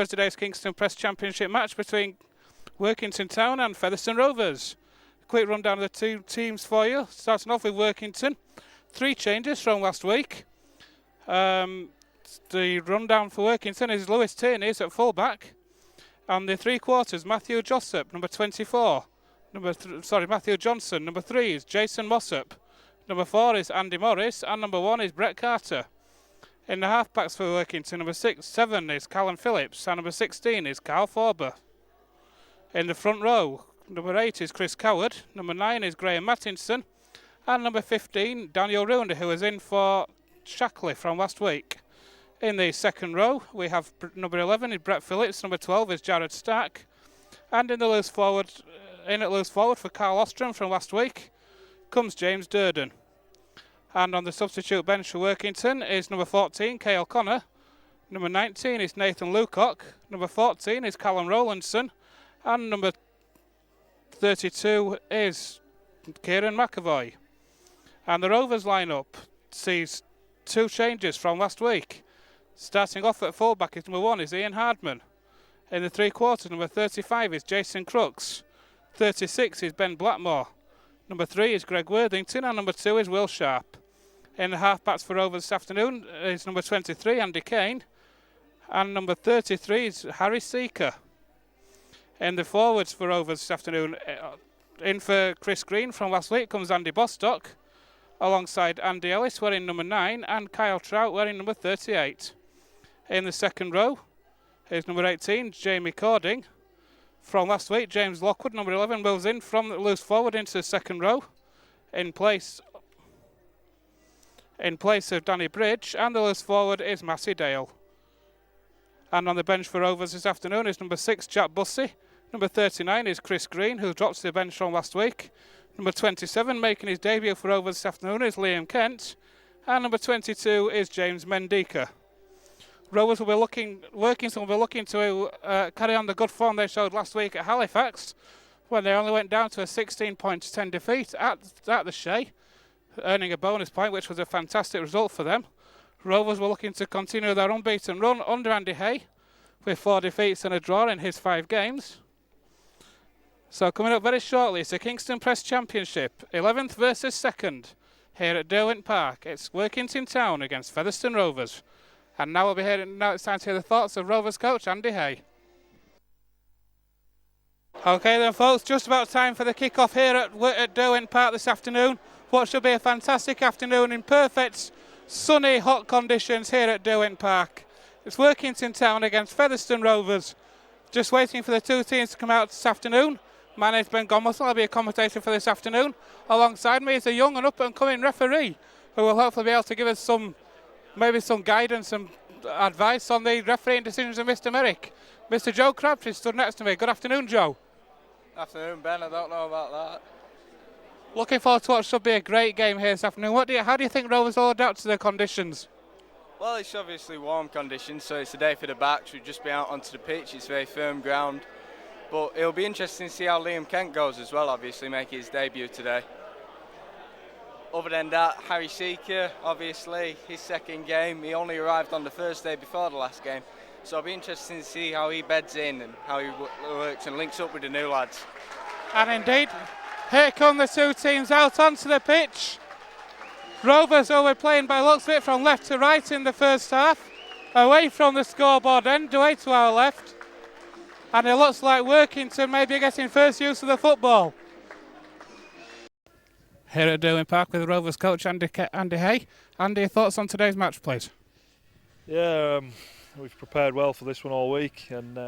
for today's Kingstone Press Championship match between Workington Town and Featherstone Rovers. Quick rundown of the two teams for you. Starting off with Workington. 3 changes from last week. The rundown for Workington is Lewis Tierney's at fullback. And the 3/4, Matthew Jossop, number 24. Matthew Johnson. Number 3 is Jason Mossop. Number 4 is Andy Morris. And number 1 is Brett Carter. In the halfbacks for Workington, number 7 is Callum Phillips. And number 16 is Carl Forber. In the front row, number 8 is Chris Coward. Number 9 is Graham Mattinson. And number 15, Daniel Rooney, who was in for Shackley from last week. In the second row, we have number 11 is Brett Phillips, number 12 is Jared Stark, and in the loose forward for Carl Ostrom from last week comes James Durden. And on the substitute bench for Workington is number 14, Cale Connor, number 19 is Nathan Lucock, number 14 is Callum Rowlandson, and number 32 is Kieran McAvoy. And the Rovers lineup sees 2 changes from last week. Starting off at fullback is number 1 is Ian Hardman. In the 3/4, number 35 is Jason Crooks. 36 is Ben Blackmore. Number 3 is Greg Worthington, and number 2 is Will Sharp. In the halfbacks for Rovers this afternoon is number 23, Andy Kane, and number 33 is Harry Seeker. In the forwards for Rovers this afternoon, in for Chris Green from last week comes Andy Bostock, alongside Andy Ellis wearing number 9 and Kyle Trout wearing number 38. In the second row is number 18, Jamie Cording. From last week, James Lockwood, number 11, moves in from the loose forward into the second row in place of Danny Bridge, and the loose forward is Massey Dale. And on the bench for Rovers this afternoon is number 6, Jack Bussey. Number 39 is Chris Green, who dropped to the bench from last week. Number 27, making his debut for Rovers this afternoon, is Liam Kent. And number 22 is James Mendika. Rovers will be Workington will be looking to carry on the good form they showed last week at Halifax, when they only went down to a 16-10 defeat at the Shea, earning a bonus point, which was a fantastic result for them. Rovers were looking to continue their unbeaten run under Andy Hay, with 4 defeats and a draw in his 5 games. So coming up very shortly, it's the Kingstone Press Championship, 11th versus 2nd, here at Derwent Park. It's Workington Town against Featherstone Rovers. And now it's time to hear the thoughts of Rovers coach Andy Hay. Okay then folks, just about time for the kick-off here at Derwent Park this afternoon. What should be a fantastic afternoon in perfect, sunny, hot conditions here at Derwent Park. It's Workington Town against Featherstone Rovers. Just waiting for the 2 teams to come out this afternoon. My name's Ben Gomersall, I'll be a commentator for this afternoon. Alongside me is a young and up-and-coming referee who will hopefully be able to give us some guidance and advice on the refereeing decisions of Mr. Merrick. Mr. Joe Crabtree stood next to me. Good afternoon, Joe. Afternoon, Ben. I don't know about that. Looking forward to what should be a great game here this afternoon. How do you think Rovers will adapt to the conditions? Well, it's obviously warm conditions, so it's a day for the backs. We've just been out onto the pitch. It's very firm ground. But it'll be interesting to see how Liam Kent goes as well, obviously, making his debut today. Other than that, Harry Seeker, obviously, his second game. He only arrived on the Thursday before the last game. So it'll be interesting to see how he beds in and how he works and links up with the new lads. And indeed, here come the 2 teams out onto the pitch. Rovers will be playing by looks of it from left to right in the first half. Away from the scoreboard end, away to our left. And it looks like Workington may be getting first use of the football. Here at Derwent Park with the Rovers coach Andy Hay. Andy, your thoughts on today's match, please? Yeah, we've prepared well for this one all week, and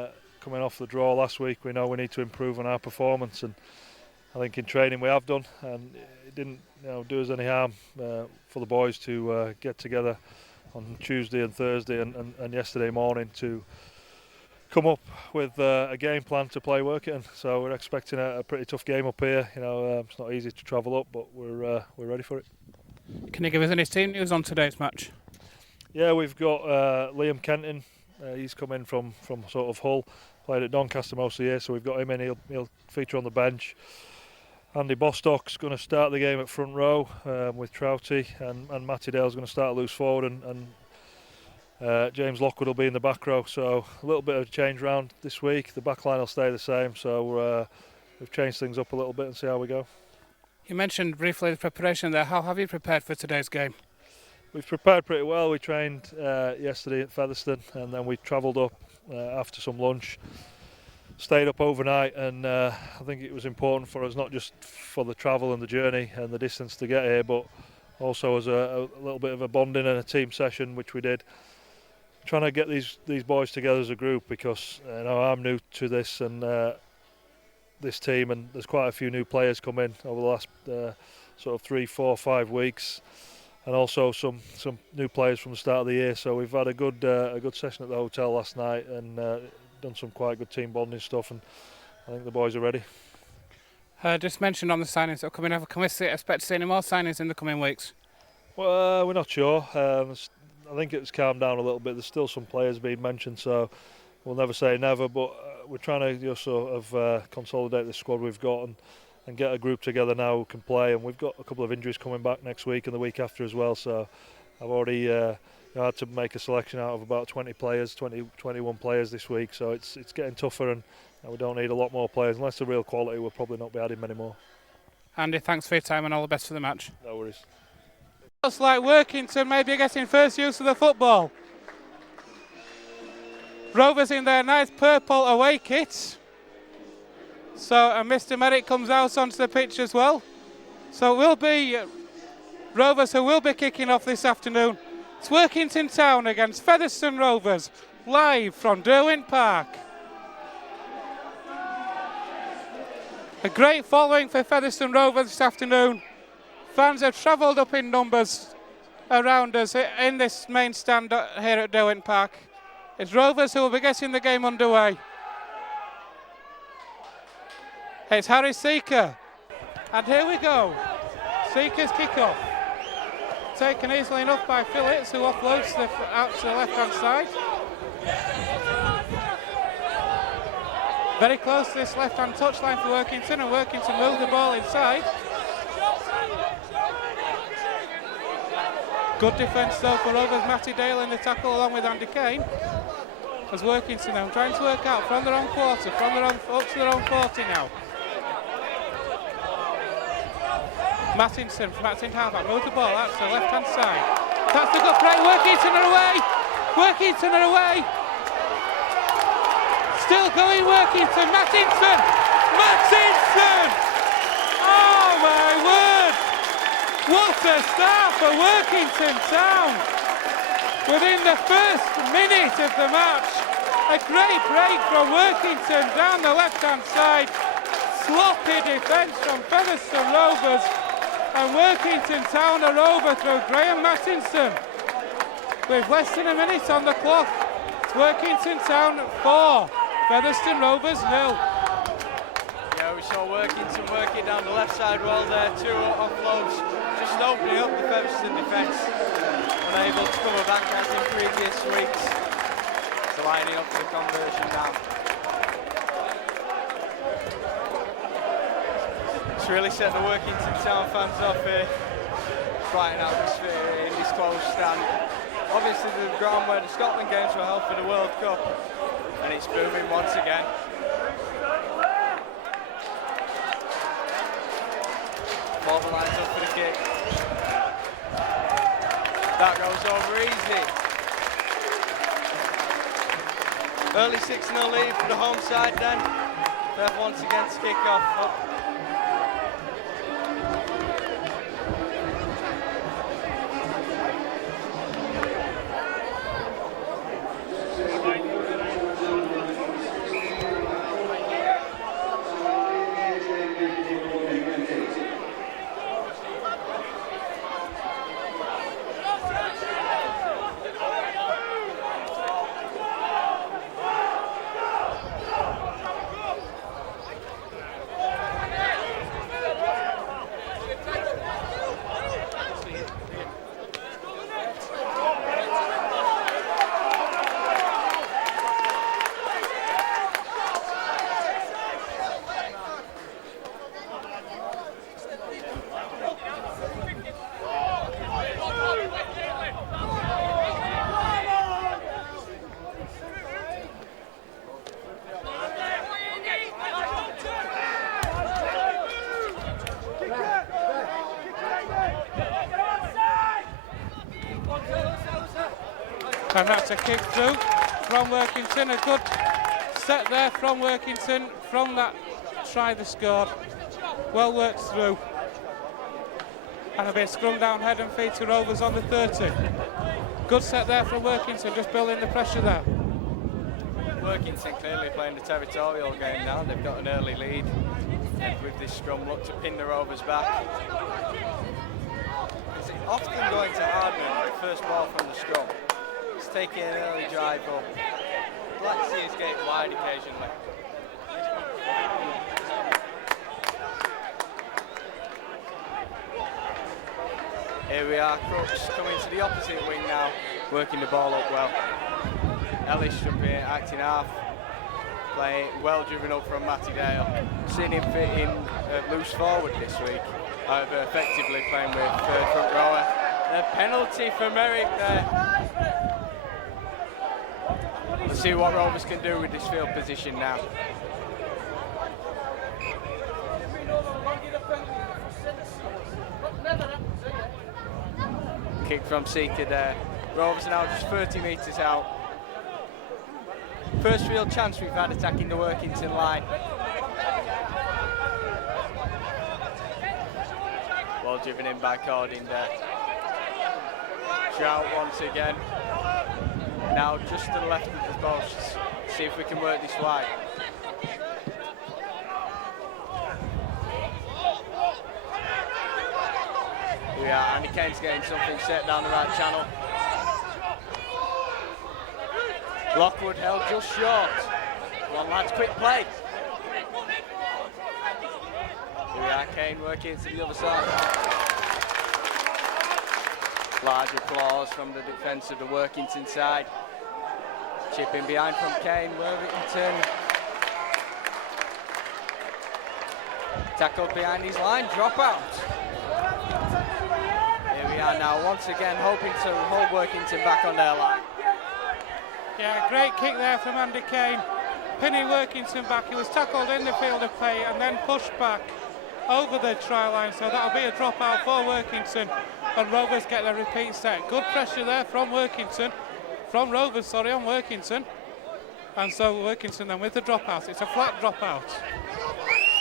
coming off the draw last week, we know we need to improve on our performance, and I think in training we have done, and it didn't do us any harm for the boys to get together on Tuesday and Thursday and yesterday morning to come up with a game plan to play Workington. So we're expecting a pretty tough game up here. It's not easy to travel up, but we're ready for it. Can you give us any team news on today's match? Yeah, we've got Liam Kenton. He's come in from sort of Hull, played at Doncaster most of the year, so we've got him in. He'll feature on the bench. Andy Bostock's going to start the game at front row with Trouty, and Matty Dale's going to start loose forward, and James Lockwood will be in the back row, so a little bit of change round this week. The back line will stay the same, so we've changed things up a little bit and see how we go. You mentioned briefly the preparation there. How have you prepared for today's game? We've prepared pretty well. We trained yesterday at Featherstone, and then we travelled up after some lunch, stayed up overnight, and I think it was important for us, not just for the travel and the journey and the distance to get here, but also as a little bit of a bonding and a team session, which we did. Trying to get these boys together as a group, because I'm new to this and this team, and there's quite a few new players come in over the last sort of 3, 4, 5 weeks, and also some new players from the start of the year. So we've had a good session at the hotel last night and done some quite good team bonding stuff, and I think the boys are ready. Just mentioned on the signings that are coming over, can we expect to see any more signings in the coming weeks? Well, we're not sure. I think it's calmed down a little bit. There's still some players being mentioned, so we'll never say never, but we're trying to just sort of consolidate the squad we've got and get a group together now who can play. And we've got a couple of injuries coming back next week and the week after as well, so I've already had to make a selection out of about 21 players this week, so it's getting tougher, and we don't need a lot more players. Unless they're real quality, we'll probably not be adding many more. Andy, thanks for your time and all the best for the match. No worries. Looks like Workington maybe getting first use of the football. Rovers in their nice purple away kits. So Mr. Merrick comes out onto the pitch as well. So it will be Rovers who will be kicking off this afternoon. It's Workington Town against Featherstone Rovers, live from Derwent Park. A great following for Featherstone Rovers this afternoon. Fans have travelled up in numbers around us in this main stand here at Derwent Park. It's Rovers who will be getting the game underway. It's Harry Seeker. And here we go. Seeker's kick-off. Taken easily enough by Phillips, who offloads out to the left-hand side. Very close to this left-hand touchline for Workington, and Workington move the ball inside. Good defence though for Rovers. Matty Dale in the tackle along with Andy Kane. As Workington now trying to work out from their own quarter, up to their own 40 now. Mattinson from Mattin halfback, move the ball out to the left hand side. That's the good play. Workington are away! Workington are away! Still going Workington, Mattinson! Mattinson! Oh my word! What a start for Workington Town! Within the first minute of the match, a great break from Workington down the left-hand side. Sloppy defence from Featherstone Rovers, and Workington Town are over through Graham Mattinson. With less than a minute on the clock, it's Workington Town 4, Featherstone Rovers 0. Yeah, we saw Workington working down the left side well there, 2 offloads, just opening up the Featherstone defence. Unable to cover back as in previous weeks. So lining up for the conversion now. It's really set the Workington Town fans off here. Quite an atmosphere in this closed stand. Obviously the ground where the Scotland games were held for the World Cup, and it's booming once again. Forber lines up for the kick. That goes over easy. Early 6-0 lead for the home side then. They've once again to kick off. And that's a kick through from Workington. A good set there from Workington. From that try they scored. Well worked through. And a bit scrum down head and feet to Rovers on the 30. Good set there from Workington, just building the pressure there. Workington clearly playing the territorial game now. They've got an early lead. And with this scrum, look to pin the Rovers back. It's often going to Hardman, the first ball from the scrum. He's taking an early drive up. I'd like to see his get wide occasionally. Here we are, Crooks coming to the opposite wing now, working the ball up well. Ellis jumping in, acting half, playing well driven up from Matty Dale. Seeing him fit in loose forward this week, however effectively playing with third front rower. A penalty for Merrick there. Let's see what Rovers can do with this field position now. Kick from Seeker there. Rovers are now just 30 metres out. First real chance we've had attacking the Workington line. Well driven in by Cording there. Trout once again. Now just to the left of the posts. See if we can work this wide. Here we are, Andy Kane's getting something set down the right channel. Lockwood held just short. Come on lads, quick play. Here we are, Kane working to the other side. Large applause from the defence of the Workington side. Chipping behind from Kane, Worthington. Tackled behind his line, drop out. Here we are now, once again hoping to hold Workington back on their line. Yeah, great kick there from Andy Kane. Pinning Workington back. He was tackled in the field of play and then pushed back over the try line. So that'll be a dropout for Workington. And Rovers get their repeat set. Good pressure there from Workington. From Rovers, sorry, on Workington. And so Workington then with the dropout. It's a flat dropout.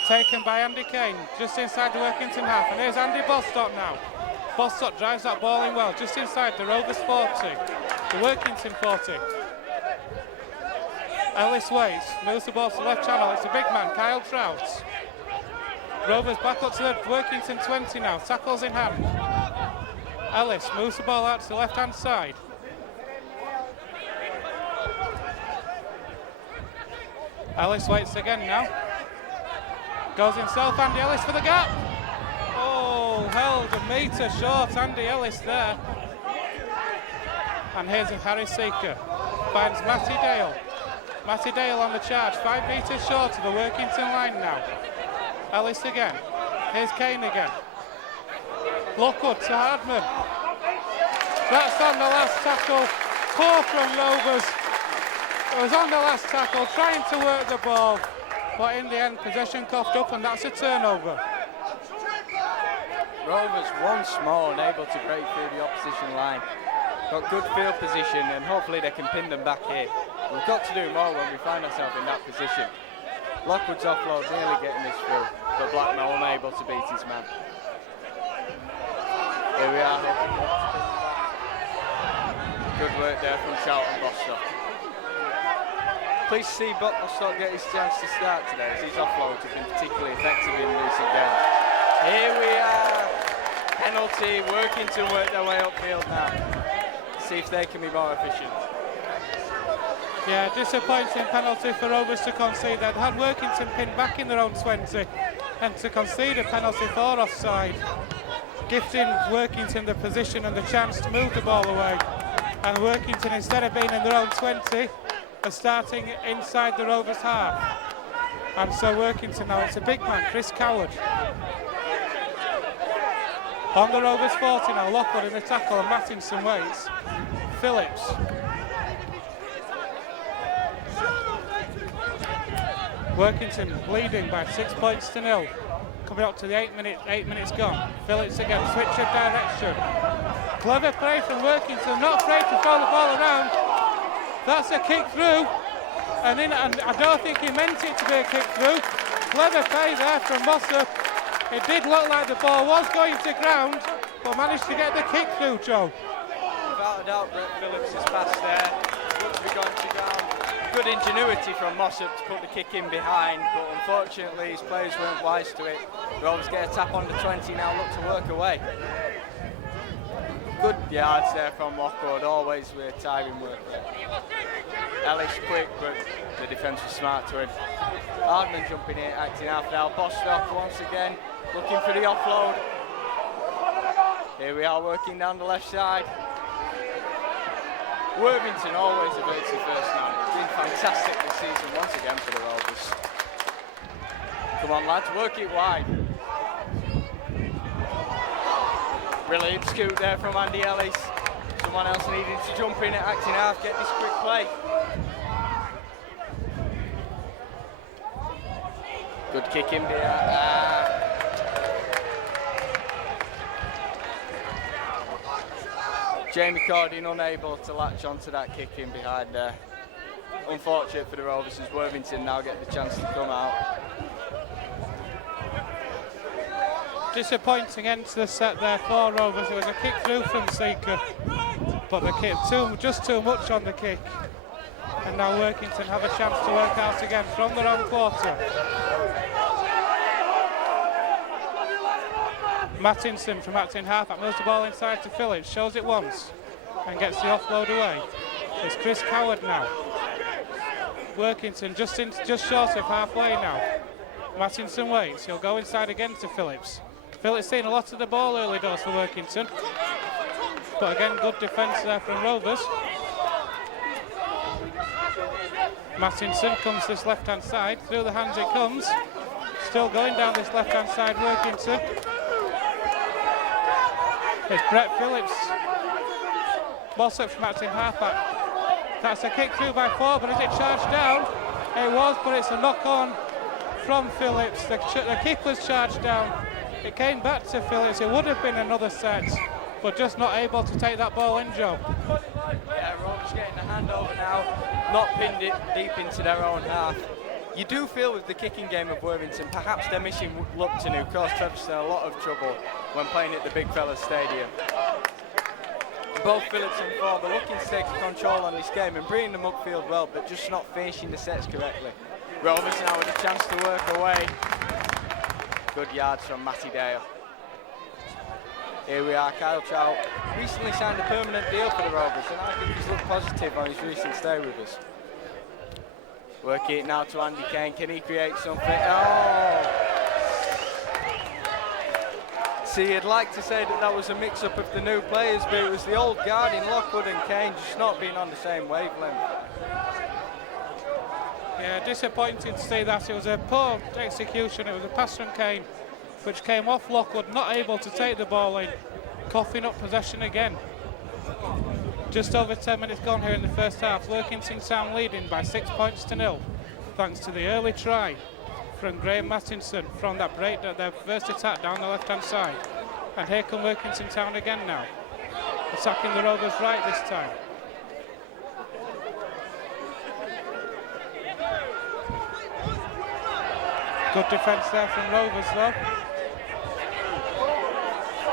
Taken by Andy Kane, just inside the Workington half. And here's Andy Bostock now. Bostock drives that ball in well, just inside the Rovers 40. The Workington 40. Ellis waits, moves the ball to the left channel. It's a big man, Kyle Trout. Rovers back up to the Workington 20 now, tackles in hand. Ellis moves the ball out to the left-hand side. Ellis waits again now. Goes himself, Andy Ellis for the gap. Oh, held a metre short, Andy Ellis there. And here's Harry Seeker. Finds Matty Dale. Matty Dale on the charge, 5 metres short of the Workington line now. Ellis again. Here's Kane again. Lockwood to Hardman. That's on the last tackle. Poor from Rovers. It was on the last tackle, trying to work the ball, but in the end, possession coughed up, and that's a turnover. Rovers once more unable to break through the opposition line. Got good field position, and hopefully they can pin them back here. We've got to do more when we find ourselves in that position. Lockwood's offload nearly getting this through, but Blackmore unable to beat his man. Here we are. Good work there from Charlton Bostock. Pleased to see Bostock get his chance to start today, as his offloads have been particularly effective in recent games. Here we are. Penalty, Workington work their way upfield now. See if they can be more efficient. Yeah, disappointing penalty for Rovers to concede. They'd had Workington pinned back in their own 20, and to concede a penalty for offside, gifting Workington the position and the chance to move the ball away. And Workington, instead of being in their own 20, are starting inside the Rovers half. And so Workington now, it's a big man, Chris Coward. On the Rovers 40 now, Lockwood in the tackle and Mattinson waits. Phillips. Workington leading by 6 points to 0. Coming up to the 8 minutes gone. Phillips again, switch of direction. Clever play from Workington, not afraid to throw the ball around. That's a kick through. And I don't think he meant it to be a kick through. Clever play there from Mossop. It did look like the ball was going to ground, but managed to get the kick through, Joe. Without a doubt, Brett Phillips' pass there. Looked to be going to ground. Good ingenuity from Mossop to put the kick in behind, but unfortunately his players weren't wise to it. Rovers get a tap on the 20 now, look to work away. Good yards there from Lockwood, always with timing work there. Ellis quick, but the defence was smart to him. Hardman jumping in, acting half now. Bostock once again looking for the offload. Here we are working down the left side. Worthington always averts the first man. It's been fantastic this season once again for the Rovers. Come on lads, work it wide. Brilliant scoop there from Andy Ellis. Someone else needing to jump in at acting half, get this quick play. Good kick in there. Jamie Cordin unable to latch onto that kick in behind there. Unfortunate for the Rovers as Worthington now get the chance to come out. Disappointing end to the set there for Rovers. It was a kick through from Seeker, but the kick just too much on the kick. And now Workington have a chance to work out again from their own quarter. Mattinson from acting half-back moves the ball inside to Phillips, shows it once and gets the offload away. It's Chris Coward now. Workington just short of halfway now. Mattinson waits, he'll go inside again to Phillips. Phillips seen a lot of the ball early doors for Workington, but again good defence there from Rovers. Mattinson comes this left-hand side, through the hands it comes. Still going down this left-hand side, Workington. It's Brett Phillips. Bossop from acting halfback. That's a kick through by Forber. Is it charged down? It was, but it's a knock-on from Phillips. The kick was charged down. It came back to Phillips. It would have been another set, but just not able to take that ball in, Joe. Yeah, Rovers getting the handover now. Not pinned it deep into their own half. You do feel with the kicking game of Worthington, perhaps they're missing Lupton, who caused Featherstone a lot of trouble when playing at the Big Fella Stadium. Both Phillips and Forber looking to take control on this game and bringing them upfield well, but just not finishing the sets correctly. Rovers now with a chance to work away. Good yards from Matty Dale. Here we are, Kyle Trout recently signed a permanent deal for the Rovers, and I think he's looked positive on his recent stay with us. Working it now to Andy Kane. Can he create something? Oh! See, I'd like to say that was a mix-up of the new players, but it was the old guard in Lockwood and Kane just not being on the same wavelength. Yeah, disappointing to see that. It was a poor execution. It was a pass from Kane, which came off Lockwood, not able to take the ball in, coughing up possession again. Just over 10 minutes gone here in the first half. Workington Town leading by 6 points to 0, thanks to the early try from Graham Mattinson from that break, their first attack down the left-hand side. And here come Workington Town again now, attacking the Rovers right this time. Good defence there from Rovers though.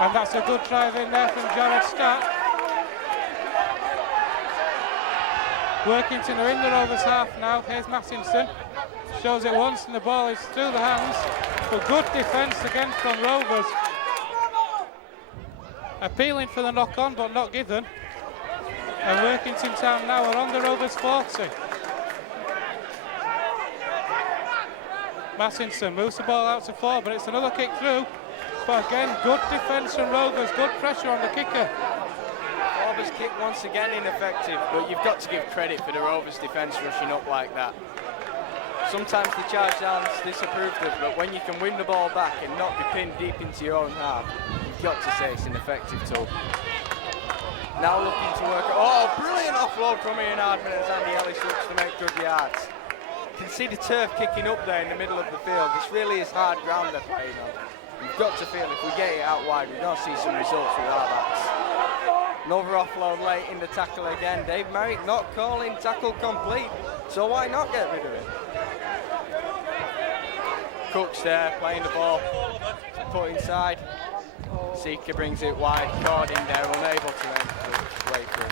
And that's a good drive in there from Jared Stack. Workington are in the Rovers half now. Here's Mattinson. Shows it once and the ball is through the hands. But good defence again from Rovers. Appealing for the knock-on but not given. And Workington Town now are on the Rovers 40. Mattinson moves the ball out to Forber, but it's another kick through. But again, good defence from Rovers, good pressure on the kicker. Forber's kick once again ineffective, but you've got to give credit for the Rovers defence rushing up like that. Sometimes the charge down's disapproved of, but when you can win the ball back and not be pinned deep into your own half, you've got to say it's an effective tool. Now looking to work. Oh, brilliant offload from Ian Hardman as Andy Ellis looks to make good yards. You can see the turf kicking up there in the middle of the field. This really is hard ground they're playing on. You've got to feel if we get it out wide, we're going to see some results with our backs. Another offload late in the tackle again. Dave Merrick not calling tackle complete, so why not get rid of it? Cook's there, playing the ball, put inside. Seeker brings it wide, caught in there, unable to enter his way through.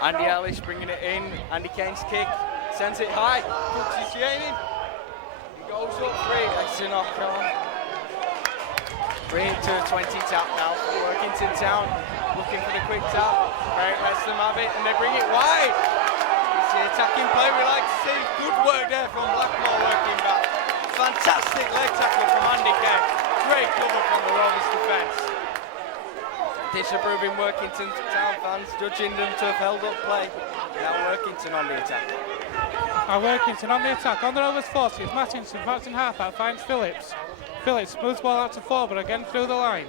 Andy Ellis bringing it in, Andy Kane's kick, sends it high, Cooks is aiming. He goes up free, that's a knock on. Bring it to a 20 tap now for Workington Town, looking for the quick tap. Merrick lets them have it and they bring it wide. It's the attacking play we like to see. Good work there from Blackmore working back. Fantastic leg tackle from Andy Kane. Great cover from the Rovers defence. Disapproving Workington Town fans, judging them to have held up play. Now Workington on the attack. Workington on the attack, on the Rovers 40, it's Mattinson, backs in half out, finds Phillips. Phillips moves ball out to Forber again through the line.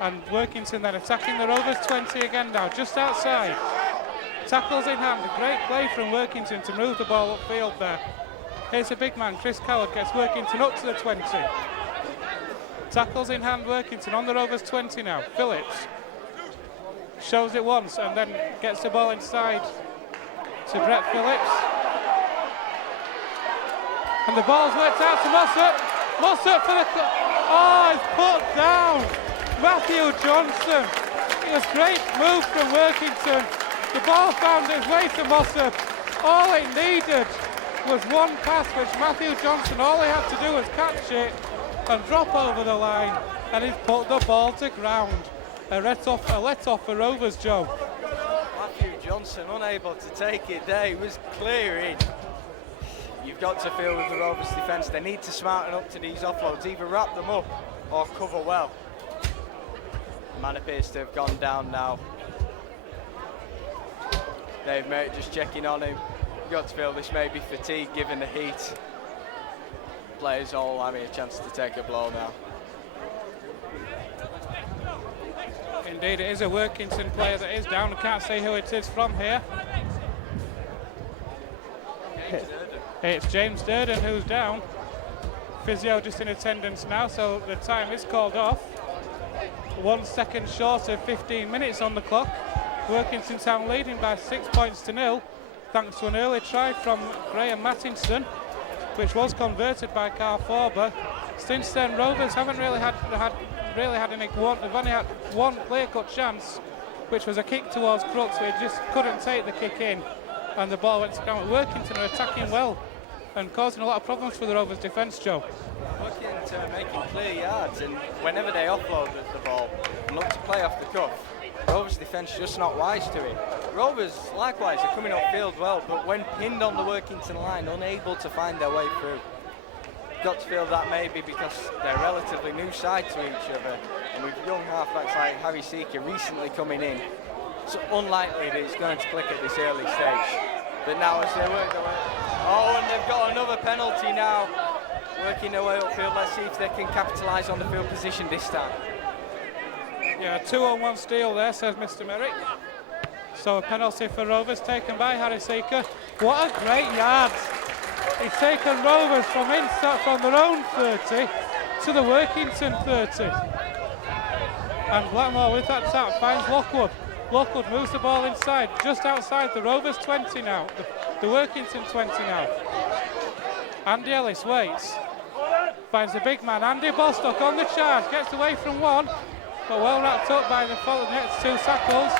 And Workington then attacking the Rovers 20 again now, just outside. Tackles in hand, a great play from Workington to move the ball upfield there. Here's a big man, Chris Coward gets Workington up to the 20. Tackles in hand, Workington on the Rovers 20 now. Phillips shows it once and then gets the ball inside to Brett Phillips. And the ball's worked out to Mossop. Mossop for the... Oh, it's put down. Matthew Johnson. It was a great move from Workington. The ball found its way to Mossop. All it needed was one pass, which Matthew Johnson, all he had to do was catch it and drop over the line, and he's put the ball to ground. A let off for Rovers, Joe. Matthew Johnson unable to take it there, he was clearing. You've got to feel with the Rovers defence, they need to smarten up to these offloads, either wrap them up or cover well. The man appears to have gone down now. Dave Merritt just checking on him. You've got to feel this may be fatigue given the heat. Players all having a chance to take a blow now. Indeed, it is a Workington player that is down. I can't see who it is from here. It's James Durden who's down. Physio just in attendance now, so the time is called off. 1 second short of 15 minutes on the clock. Workington Town leading by 6 points to 0, thanks to an early try from Graham Mattinson, which was converted by Carl Forber. Since then, Rovers haven't really had any. They've only had one clear-cut chance, which was a kick towards Crooks. They just couldn't take the kick in, and the ball went to ground. Workington are attacking well and causing a lot of problems for the Rovers' defence, Joe. Workington making clear yards, and whenever they offload the ball and look to play off the cuff, Rovers' defence just not wise to it. Rovers, likewise, are coming upfield well, but when pinned on the Workington line, unable to find their way through. Got to feel that maybe because they're a relatively new side to each other, and with young halfbacks like Harry Seeker recently coming in, it's unlikely that it's going to click at this early stage. But now as they work their way... Oh, and they've got another penalty now. Working their way upfield, let's see if they can capitalise on the field position this time. Yeah, 2-on-1 steal there, says Mr. Merrick. So a penalty for Rovers taken by Harry Seeker. What a great yard. He's taken Rovers from inside, from their own 30 to the Workington 30. And Blackmore with that tap finds Lockwood. Lockwood moves the ball inside, just outside the Rovers 20 now, the Workington 20 now. Andy Ellis waits, finds the big man, Andy Bostock on the charge, gets away from one, but well wrapped up by the next two tackles.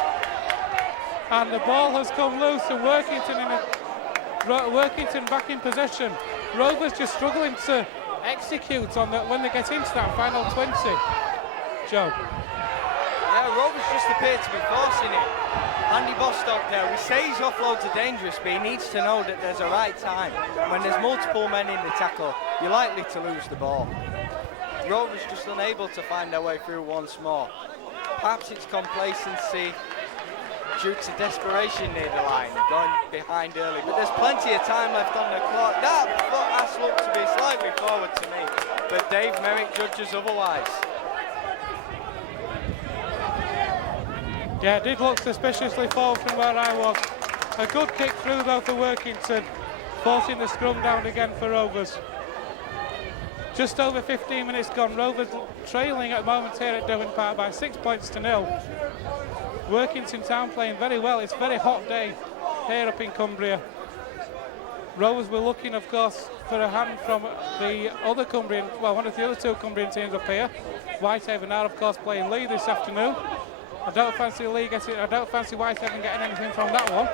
And the ball has come loose, and Workington back in possession. Rovers just struggling to execute on that when they get into that final 20. Joe. Yeah, Rovers just appear to be forcing it. Andy Bostock there, we say his offloads are dangerous, but he needs to know that there's a right time. When there's multiple men in the tackle, you're likely to lose the ball. Rovers just unable to find their way through once more. Perhaps it's complacency due to desperation near the line, going behind early, but there's plenty of time left on the clock. That has looked to be slightly forward to me, but Dave Merrick judges otherwise. Yeah, it did look suspiciously forward from where I was. A good kick through though for Workington, forcing the scrum down again for Rovers. Just over 15 minutes gone. Rovers trailing at the moment here at Derwent Park by 6 points to 0. Workington Town playing very well. It's a very hot day here up in Cumbria. Rovers were looking, of course, for a hand from the other Cumbrian, well, one of the other two Cumbrian teams up here. Whitehaven are, of course, playing Lee this afternoon. I don't fancy Whitehaven getting anything from that one.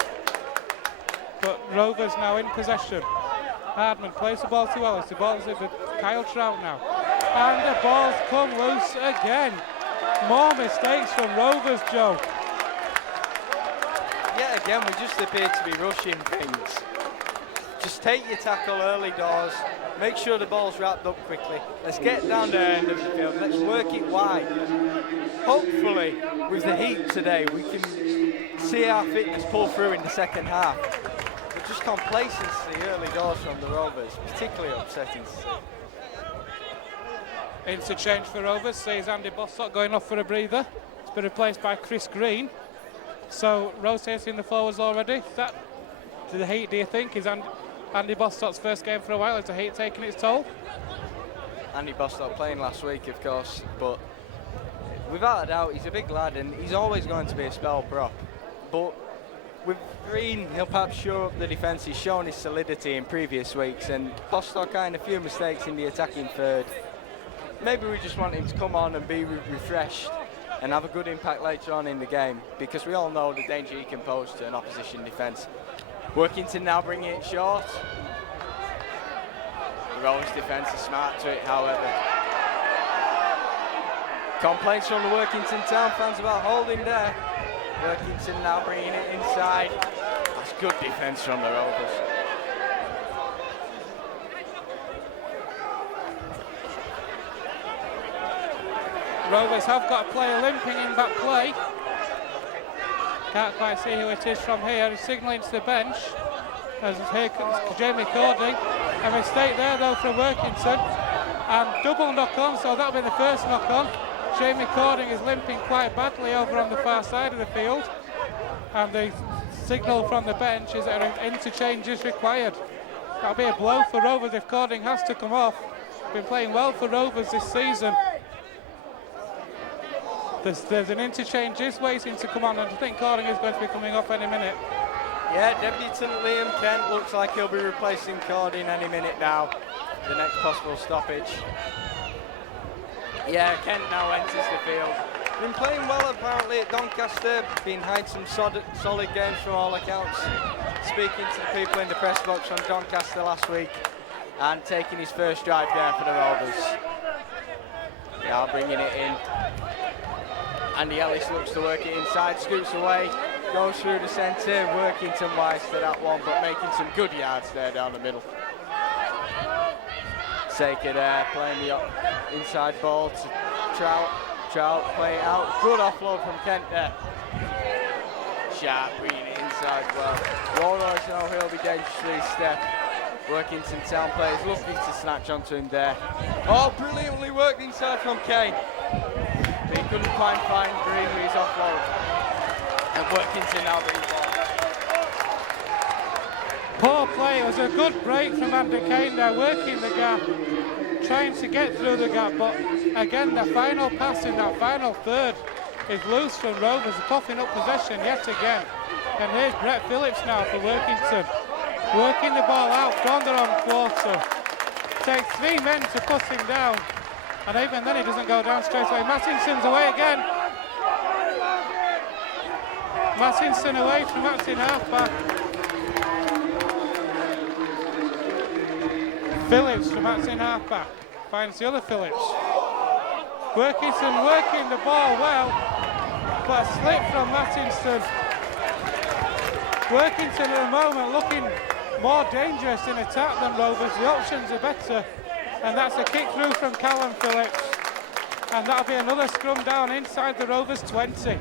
But Rovers now in possession. Hardman plays the ball to Ellis. The ball's with Kyle Trout now. And the ball's come loose again. More mistakes from Rovers, Joe. Yeah, again, we just appear to be rushing things. Just take your tackle early doors, make sure the ball's wrapped up quickly. Let's get down the end of the field, let's work it wide. Hopefully, with the heat today, we can see our fitness pull through in the second half. But just complacency early doors from the Rovers, particularly upsetting to see. Interchange for Rovers, sees Andy Bostock going off for a breather. It's been replaced by Chris Green. So rotating the forwards already. Is that to the heat, do you think? Is Andy Bostock's first game for a while? Is the heat taking its toll? Andy Bostock playing last week, of course, but without a doubt, he's a big lad and he's always going to be a spell prop. But with Green, he'll perhaps shore up the defence. He's shown his solidity in previous weeks, and Bostock had a few mistakes in the attacking third. Maybe we just want him to come on and be refreshed and have a good impact later on in the game, because we all know the danger he can pose to an opposition defence. Workington now bringing it short. The Rovers defence is smart to it, however. Complaints from the Workington Town fans about holding there. Workington now bringing it inside. That's good defence from the Rovers. Rovers have got a player limping in that play. Can't quite see who it is from here. He's signalling to the bench. As here comes Jamie Cording. A mistake there though from Workington. And double knock on, so that'll be the first knock on. Jamie Cording is limping quite badly over on the far side of the field. And the signal from the bench is that an interchange is required. That'll be a blow for Rovers if Cording has to come off. Been playing well for Rovers this season. There's an interchange just waiting to come on, and I think Cording is going to be coming off any minute. Yeah, debutant Liam Kent looks like he'll be replacing Cording any minute now. The next possible stoppage. Yeah, Kent now enters the field. Been playing well apparently at Doncaster, been had some solid games from all accounts. Speaking to the people in the press box from Doncaster last week, and taking his first drive there for the Rovers. Yeah, bringing it in. Andy Ellis looks to work it inside, scoots away, goes through the centre, Workington wise to that one, but making some good yards there down the middle. Saker there, playing the inside ball to Trout. Trout playing it out, good offload from Kent there. Sharp bringing it inside well. Rolroyce now, he'll be dangerously step. Workington Town players looking to snatch onto him there. Oh, brilliantly worked inside from Kane. He couldn't quite find Green with his offload. And Workington now being ball. Poor play, it was a good break from Andy Kane there, working the gap, trying to get through the gap, but again the final pass in that final third is loose from Rovers, coughing up possession yet again. And here's Brett Phillips now for Workington, working the ball out from the wrong quarter. Takes 3 men to put him down. And even then he doesn't go down straight away. Mattinson's away again. Mattinson away from Mattin halfback. Phillips from Mattin halfback. Finds the other Phillips. Workington working the ball well, but a slip from Mattinson. Workington at the moment looking more dangerous in attack than Rovers. The options are better. And that's a kick through from Callum Phillips. And that'll be another scrum down inside the Rovers 20.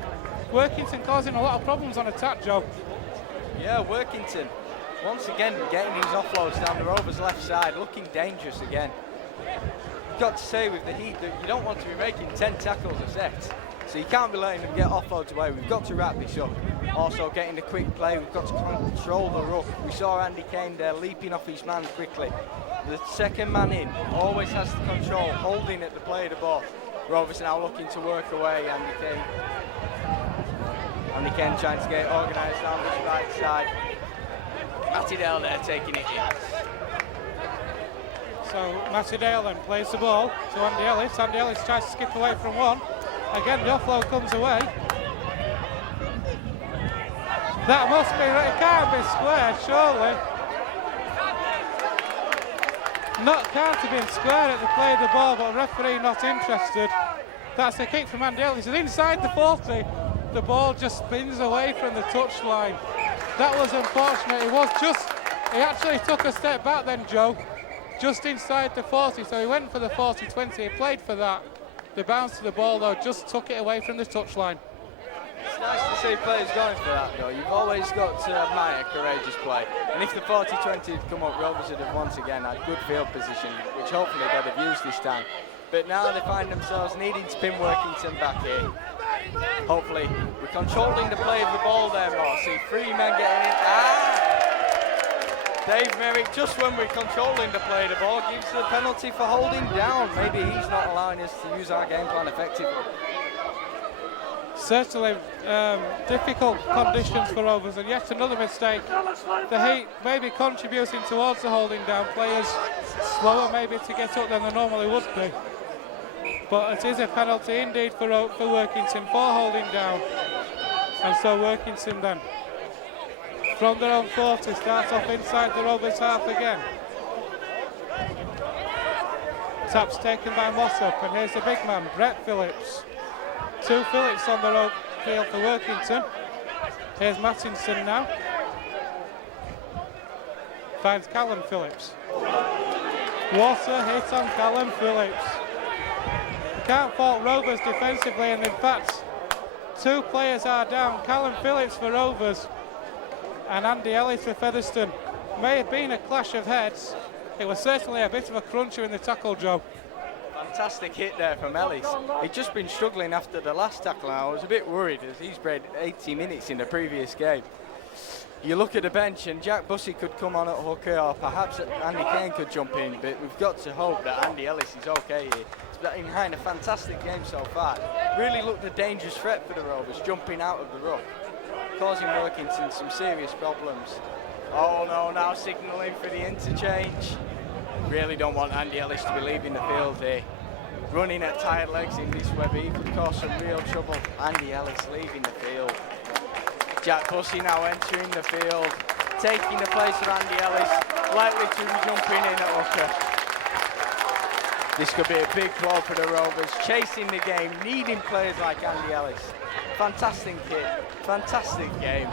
Workington causing a lot of problems on attack, Joe. Yeah, Workington once again getting his offloads down the Rovers left side, looking dangerous again. You've got to say with the heat that you don't want to be making 10 tackles a set. So you can't be letting them get offloads away. We've got to wrap this up. Also getting the quick play, we've got to control the ruck. We saw Andy Kane there leaping off his man quickly. The second man in always has to control, holding at the play of the ball. Rovers now looking to work away, Andy Kane. Andy Kane trying to get organised down this right side. Matty Dale there taking it in. So Matty Dale then plays the ball to Andy Ellis. Andy Ellis tries to skip away from one. Again, the offload comes away. That must be, it can't be square, surely. Can't have been square at the play of the ball, but referee not interested. That's a kick from Andy Ellis. It's inside the 40. The ball just spins away from the touchline. That was unfortunate. He actually took a step back then, Joe, just inside the 40. So he went for the 40-20. He played for that. The bounce to the ball, though, just took it away from the touchline. It's nice to see players going for that, though. You've always got to admire courageous play. And if the 40-20 had come up, Rovers would have once again had good field position, which hopefully they'd have used this time. But now they find themselves needing to pin Workington back here. Hopefully, we're controlling the play of the ball there, more. See 3 men getting in. Dave Merrick, just when we're controlling the play of the ball, gives the penalty for holding down. Maybe he's not allowing us to use our game plan effectively. Certainly difficult conditions for Rovers, and yet another mistake. The heat maybe contributing towards the holding down. Players slower maybe to get up than they normally would be. But it is a penalty indeed for Workington for holding down. And so Workington then, from their own 40, starts off inside the Rovers half again. Taps taken by Mossop, and here's the big man, Brett Phillips. 2 Phillips on the road field for Workington. Here's Mattinson now. Finds Callum Phillips. What a hit on Callum Phillips. Can't fault Rovers defensively, and in fact, 2 players are down. Callum Phillips for Rovers and Andy Ellis for Featherstone. May have been a clash of heads. It was certainly a bit of a cruncher in the tackle, Joe. Fantastic hit there from Ellis. He'd just been struggling after the last tackle, and I was a bit worried as he's played 80 minutes in the previous game. You look at the bench and Jack Bussey could come on at hooker, or perhaps Andy Kane could jump in, but we've got to hope that Andy Ellis is okay here. He's been behind a fantastic game so far. Really looked a dangerous threat for the Rovers, jumping out of the ruck, causing Workington some serious problems. Oh no, now signalling for the interchange. Really don't want Andy Ellis to be leaving the field here. Running at tired legs in this weather, he could cause some real trouble. Andy Ellis leaving the field. Jack Bussey now entering the field, taking the place of Andy Ellis, likely to be jumping in at hooker. This could be a big blow for the Rovers, chasing the game, needing players like Andy Ellis. Fantastic kid, fantastic game,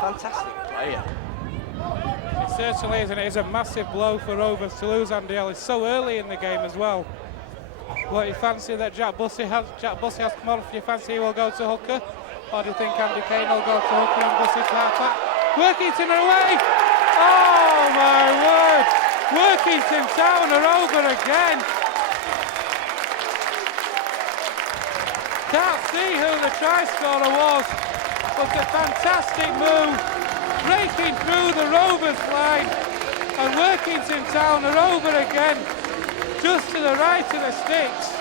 fantastic player. It certainly is, and it is a massive blow for Rovers to lose Andy Ellis so early in the game as well. What, you fancy that Jack Bussey has come on? Do you fancy he will go to hooker? Or do you think Andy Kane will go to hooker and Bussey to half-back? Workington are away! Oh my word! Workington Town are over again! Can't see who the try scorer was, but a fantastic move, breaking through the Rovers line, and Workington Town are over again, just to the right of the sticks.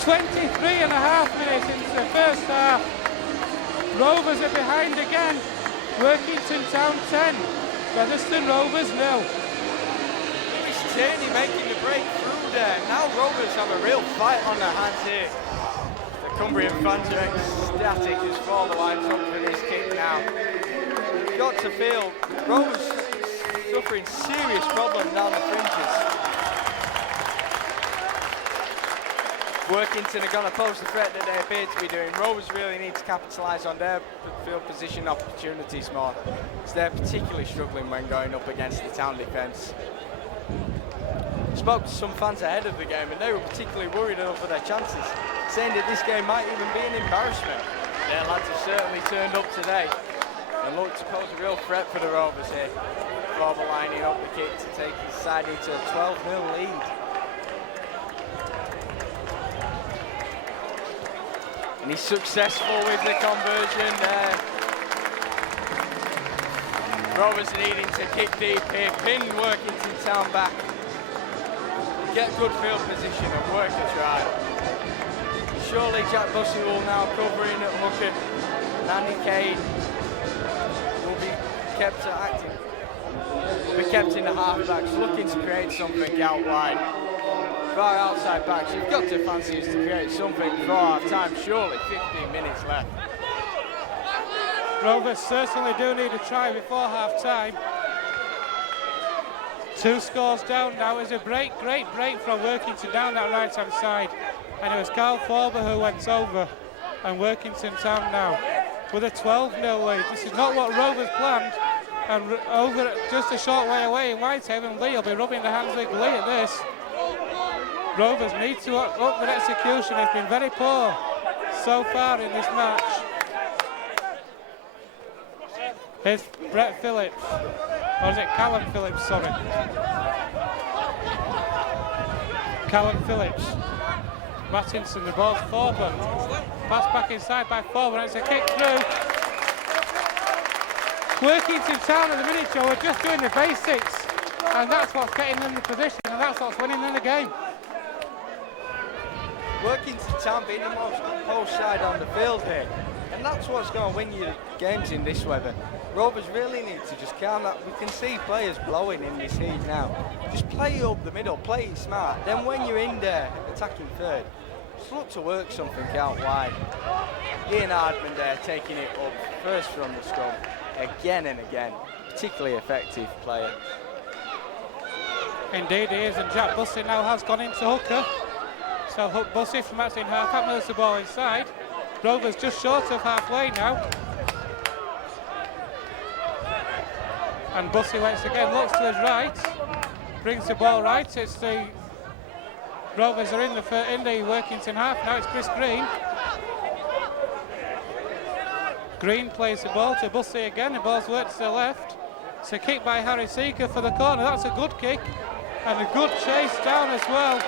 23 and a half minutes into the first half. Rovers are behind again. Workington Town 10, Featherstone Rovers 0. Lewis Tierney making the break through there. Now Rovers have a real fight on their hands here. The Cumbrian fans are ecstatic as Forber lines up for this kick now. You've got to feel Rovers suffering serious problems down the fringes. Workington are going to pose the threat that they appear to be doing. Rovers really need to capitalise on their field position opportunities more, as they're particularly struggling when going up against the Town defence. Spoke to some fans ahead of the game, and they were particularly worried over their chances, saying that this game might even be an embarrassment. Their lads have certainly turned up today and look to pose a real threat for the Rovers here. Forber lining up the kick to take his side into a 12-0 lead. And And he's successful with the conversion there. Rovers needing to kick deep here, pin Workington Town back. Get good field position and work a try. Surely Jack Bussey will now cover in at hooker. And Andy Kane will be kept acting. Will be kept in the half-backs, looking to create something out wide. For our outside backs, you've got to fancy us to create something before half-time, surely 15 minutes left. Rovers certainly do need a try before half-time. 2 scores down now. Is a great break from Workington down that right-hand side. And it was Carl Forber who went over, and Workington Town now with a 12-0 lead. This is not what Rovers planned. And over just a short way away in Whitehaven, Lee will be rubbing the hands with Lee at this. Rovers need to up their execution. It's been very poor so far in this match. Here's Brett Phillips, or is it Callum Phillips, sorry. Callum Phillips. Mattinson, the ball's Forber. Pass back inside by Forber, and it's a kick through. Workington Town at the minute, Joe, are just doing the basics, and that's what's getting them the position, and that's what's winning them the game. Workington Town being the most composed side on the field here, and that's what's going to win you games in this weather. Rovers really need to just calm that. We can see players blowing in this heat now. Just play it up the middle, play it smart. Then when you're in there attacking third, just look to work something out wide. Ian Hardman there taking it up first from the scrum again and again. Particularly effective player. Indeed he is, and Jack Bussey now has gone into hooker. So Hook Bussey from that's in half, that moves the ball inside. Rovers just short of halfway now. And Bussey once again looks to his right, brings the ball right. It's the Rovers are in the Workington half. Now it's Chris Green. Green plays the ball to Bussey again. The ball's worked to the left. It's a kick by Harry Seeker for the corner. That's a good kick and a good chase down as well.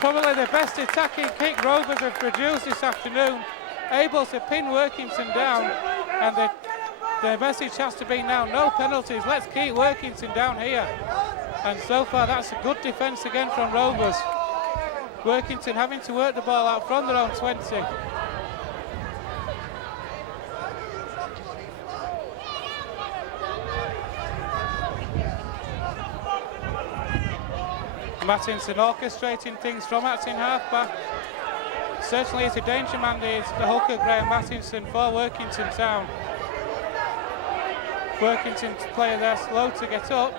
Probably the best attacking kick Rovers have produced this afternoon. Able to pin Workington down, and the message has to be now no penalties. Let's keep Workington down here. And so far that's a good defence again from Rovers. Workington having to work the ball out from their own 20. Mattinson orchestrating things from Mattin half-back. Certainly it's a danger man, is the hooker Graham Mattinson for Workington Town. Workington player there slow to get up.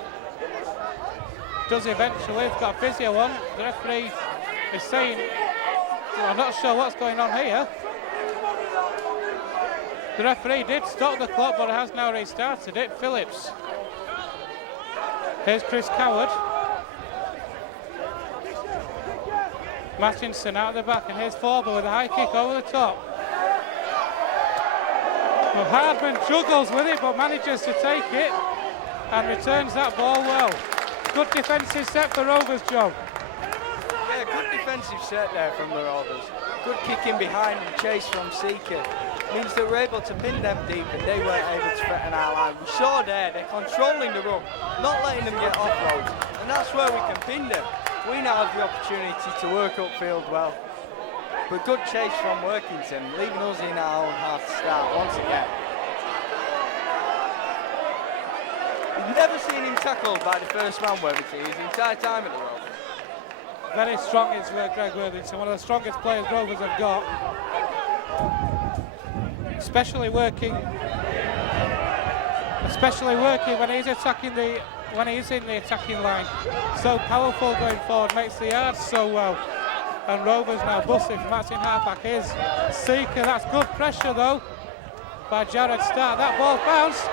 Does eventually, he's got a physio on. The referee is saying, well, I'm not sure what's going on here. The referee did stop the clock, but it has now restarted it. Phillips. Here's Chris Coward. Mattinson out the back, and here's Forber with a high kick over the top. Well, Hardman juggles with it, but manages to take it and returns that ball well. Good defensive set for Rovers, Joe. Yeah, good defensive set there from the Rovers. Good kick in behind and chase from Seeker. Means that we're able to pin them deep and they weren't able to threaten our line. We saw there, they're controlling the run, not letting them get offloads, and that's where we can pin them. We now have the opportunity to work upfield well. But good chase from Workington, leaving us in our own half to start once again. We've never seen him tackled by the first man, Worthington, his entire time at the Rovers. Very strong is Greg Worthington, one of the strongest players Rovers have got. Especially working when he's attacking when he's in the attacking line. So powerful going forward, makes the yards so well. And Rovers now Bussey from that's in half-back. Here's Seeker, that's good pressure though by Jared Starr. That ball bounced.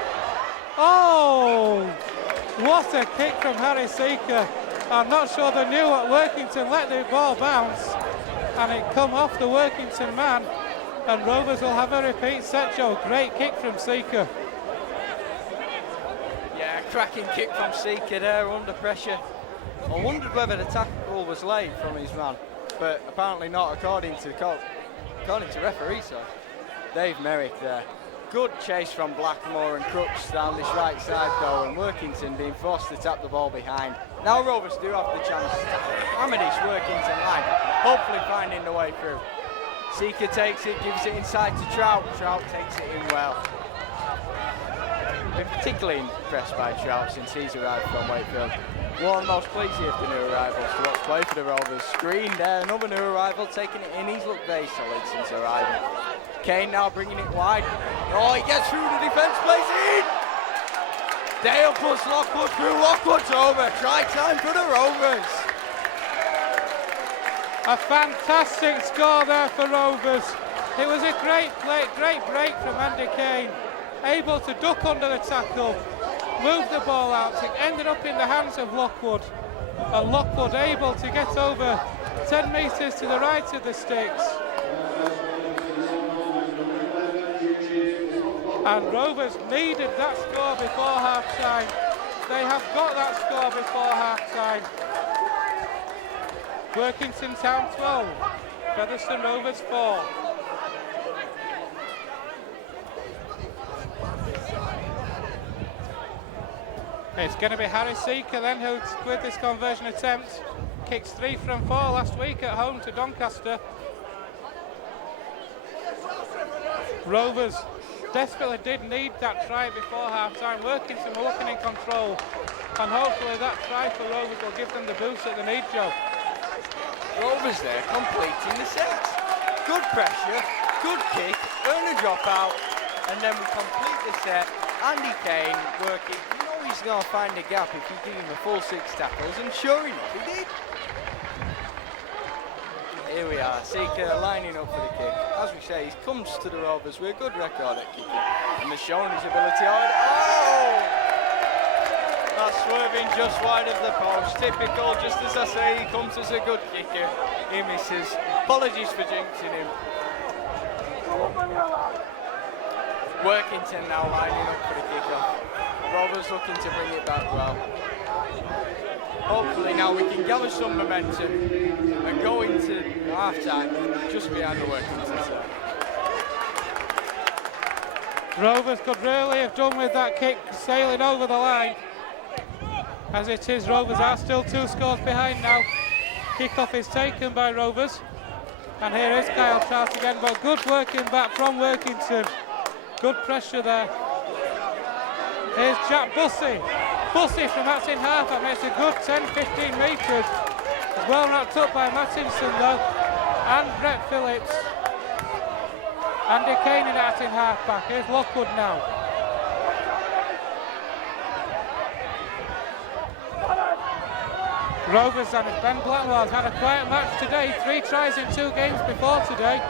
Oh, what a kick from Harry Seeker. I'm not sure they knew what Workington let the ball bounce, and it come off the Workington man, and Rovers will have a repeat set, Joe. Great kick from Seeker. Yeah, cracking kick from Seeker there under pressure. I wondered whether the tackle was late from his man, but apparently not according to the coach. according to referee, so Dave Merrick there. Good chase from Blackmore and Crooks down this right side though, and Workington being forced to tap the ball behind. Now Rovers do have the chance to hammer this Workington line, hopefully finding the way through. Seeker takes it, gives it inside to Trout. Trout takes it in well. Been particularly impressed by Trout since he's arrived from Wakefield. One of the most pleasing of the new arrivals to watch play for the Rovers. Screen there, another new arrival taking it in. He's looked very solid since arriving. Kane now bringing it wide. Oh, he gets through the defence, plays it in! Dale puts Lockwood through, Lockwood's over. Try time for the Rovers. A fantastic score there for Rovers. It was a great play, great break from Andy Kane. Able to duck under the tackle, move the ball out. It ended up in the hands of Lockwood. And Lockwood able to get over 10 metres to the right of the sticks. And Rovers needed that score before half-time. They have got that score before half-time. Workington Town 12, Featherstone Rovers 4. It's going to be Harry Seeker then who's with this conversion attempt. Kicks 3 from 4 last week at home to Doncaster. Rovers desperately did need that try before half-time. Workington were looking in control, and hopefully that try for Rovers will give them the boost that they need, Joe. Rovers there completing the set. Good pressure, good kick, earn a dropout, and then we complete the set. Andy Kane working. You know he's going to find a gap if you give him a full 6 tackles, and sure enough, he did. Here we are, Seeker lining up for the kick. As we say, he comes to the Rovers with a good record at kicking, and has shown his ability already. Oh! That's swerving just wide of the post. Typical, just as I say, he comes as a good kicker. He misses. Apologies for jinxing him. Workington now lining up for the kick-off. Rovers looking to bring it back well. Hopefully now we can gather some momentum and go into half-time just behind the Workington set. Rovers could really have done with that kick sailing over the line. As it is, Rovers are still 2 scores behind now. Kick-off is taken by Rovers. And here is Kyle Trout again, but good working back from Workington. Good pressure there. Here's Jack Bussey. Bussey from that's in half, that makes a good 10-15 metres. It's well wrapped up by Mattinson though, and Brett Phillips. Andy Kane in that in half back. Here's Lockwood now. Rovers and Ben Blackmore's had a quiet match today. 3 tries in 2 games before today.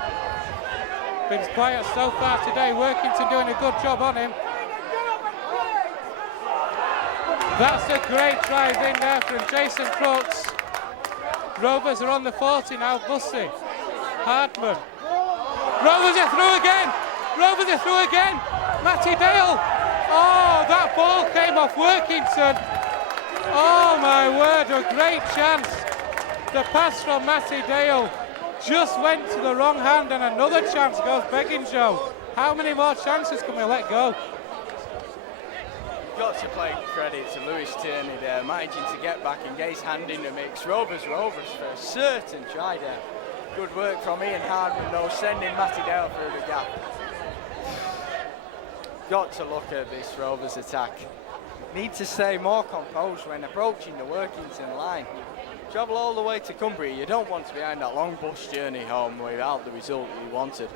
Been quiet so far today. Workington doing a good job on him. That's a great drive in there from Jason Crooks. Rovers are on the 40 now. Bussey, Hardman. Rovers are through again. Rovers are through again. Matty Dale. Oh, that ball came off Workington. Oh my word, a great chance. The pass from Matty Dale just went to the wrong hand, and another chance goes begging, Joe. How many more chances can we let go? Got to play credit to Lewis Tierney there, managing to get back and get his hand in the mix. Rovers for a certain try there. Good work from Ian Hardman though, sending Matty Dale through the gap. Got to look at this Rovers attack. Need to stay more composed when approaching the Workington line. Travel all the way to Cumbria, you don't want to be behind that long bus journey home without the result you wanted.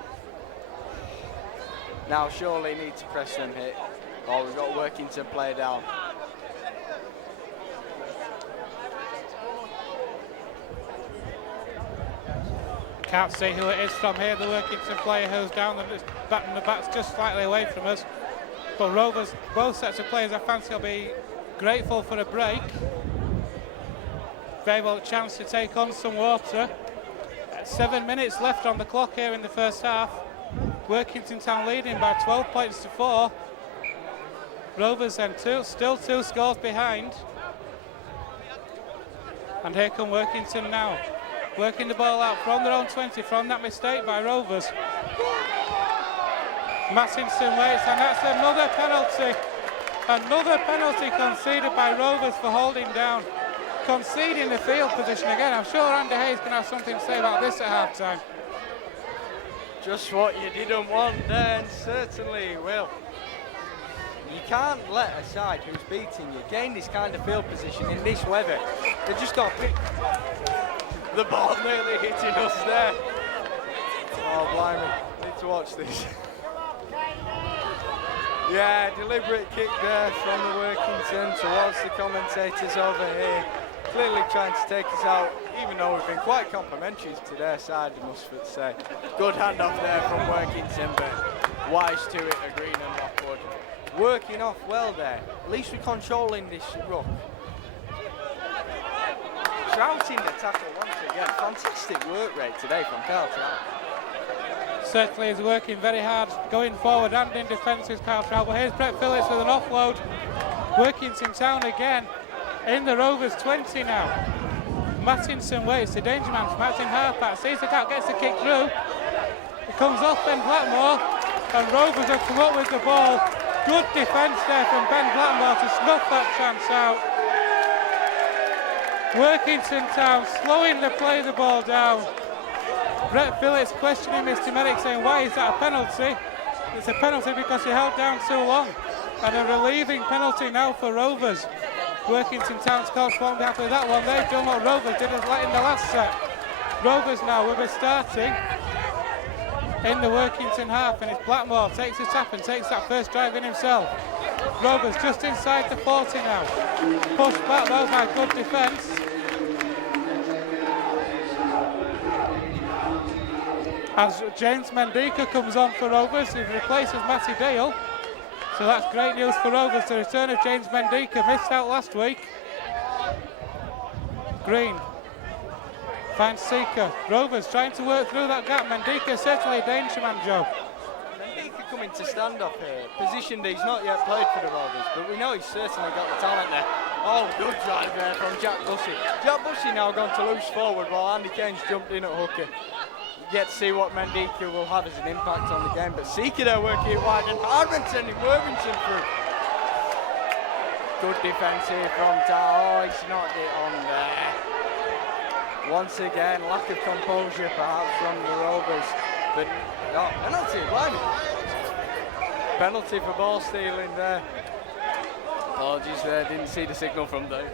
Now surely need to press them hit. Oh, we've got Workington play down. Can't see who it is from here, the Workington player who's down the back's just slightly away from us. But Rovers, both sets of players I fancy will be grateful for a break. Very well chance to take on some water. 7 minutes left on the clock here in the first half. Workington Town leading by 12 points to 4. Rovers then still 2 scores behind. And here come Workington now. working the ball out from their own 20 from that mistake by Rovers. Mattinson waits, and that's another penalty. Another penalty conceded by Rovers for holding down. Conceding the field position again. I'm sure Andy Hayes can have something to say about this at half time. Just what you didn't want there, and certainly will. You can't let a side who's beating you gain this kind of field position in this weather. They just got the ball nearly hitting us there. Oh, blimey, need to watch this. Yeah, deliberate kick there from the Workington towards the commentators over here. Clearly trying to take us out, even though we've been quite complimentary to their side, I must say. Good handoff there from Workington, but wise to it, a Green and Lockwood. Working off well there. At least we're controlling this ruck. Trouting the tackle once again. Fantastic work rate today from Carl Trout. Certainly is working very hard going forward and in defence is Carl Trout. But here's Brett Phillips with an offload. Workington Town again in the Rovers 20 now. Mattinson waits, the danger man from Martin halfback. Sees the cat, gets the kick through. It comes off Ben Blackmore, and Rovers have come up with the ball. Good defence there from Ben Blackmore to snuff that chance out. Workington Town slowing the play the ball down. Brett Phillips questioning Mr. Merrick, saying, why is that a penalty? It's a penalty because he held down too long. And a relieving penalty now for Rovers. Workington Town's coach won't be happy with that one. They've done what Rovers did in the last set. Rovers now will be starting in the Workington half, and it's Blackmore takes a tap and takes that first drive in himself. Rovers just inside the 40 now. Pushed back though by good defence. As James Mendika comes on for Rovers, he replaces Matty Dale. So that's great news for Rovers. The return of James Mendika, missed out last week. Green finds Seeker. Rovers trying to work through that gap. Mendika certainly a danger man job. Mendika coming to stand up here. Position that he's not yet played for the Rovers, but we know he's certainly got the talent there. Oh, good drive there from Jack Bussey. Jack Bussey now gone to loose forward while Andy Kane's jumped in at hooker. Get to see what Mendika will have as an impact on the game, but Seeker there working it wide, and Hardman sending Worthington through. Good defence here from Dow. Oh, he's knocked it on there. Once again, lack of composure perhaps from the Rovers, but no, penalty, blimey. Penalty for ball stealing there. Apologies there, didn't see the signal from Dave.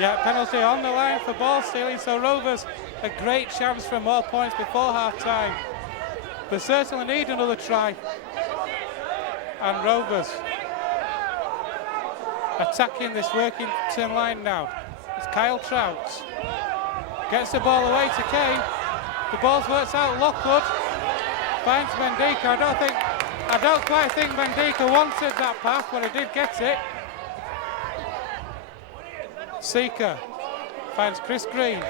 Yeah, penalty on the line for ball stealing, so Rovers a great chance for more points before half time. But certainly need another try. And Rovers attacking this Workington line now. It's Kyle Trout. Gets the ball away to Kane. The ball's works out Lockwood. Finds Mendika. I don't quite think Mendika wanted that pass, but he did get it. Seeker finds Chris Green.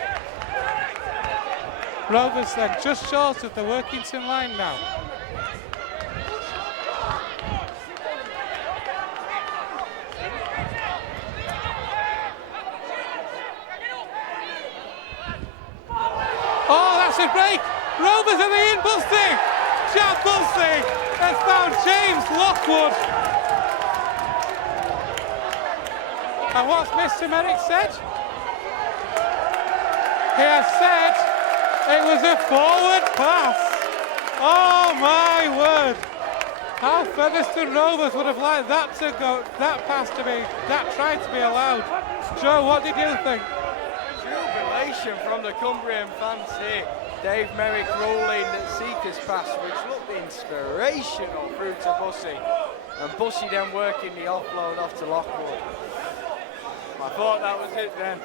Rovers then just short of the Workington line now. Oh, that's a break! Rovers are the in Bussey! Jack Bussey has found James Lockwood. And what's Mr. Merrick said? He has said it was a forward pass. Oh my word! How Featherstone Rovers would have liked that to go, that pass to be, that try to be allowed. Joe, what did you think? Jubilation from the Cumbrian fans here. Dave Merrick rolling Seeker's pass, which looked inspirational through to Bussey. And Bussey then working the offload off to Lockwood. I thought that was it then.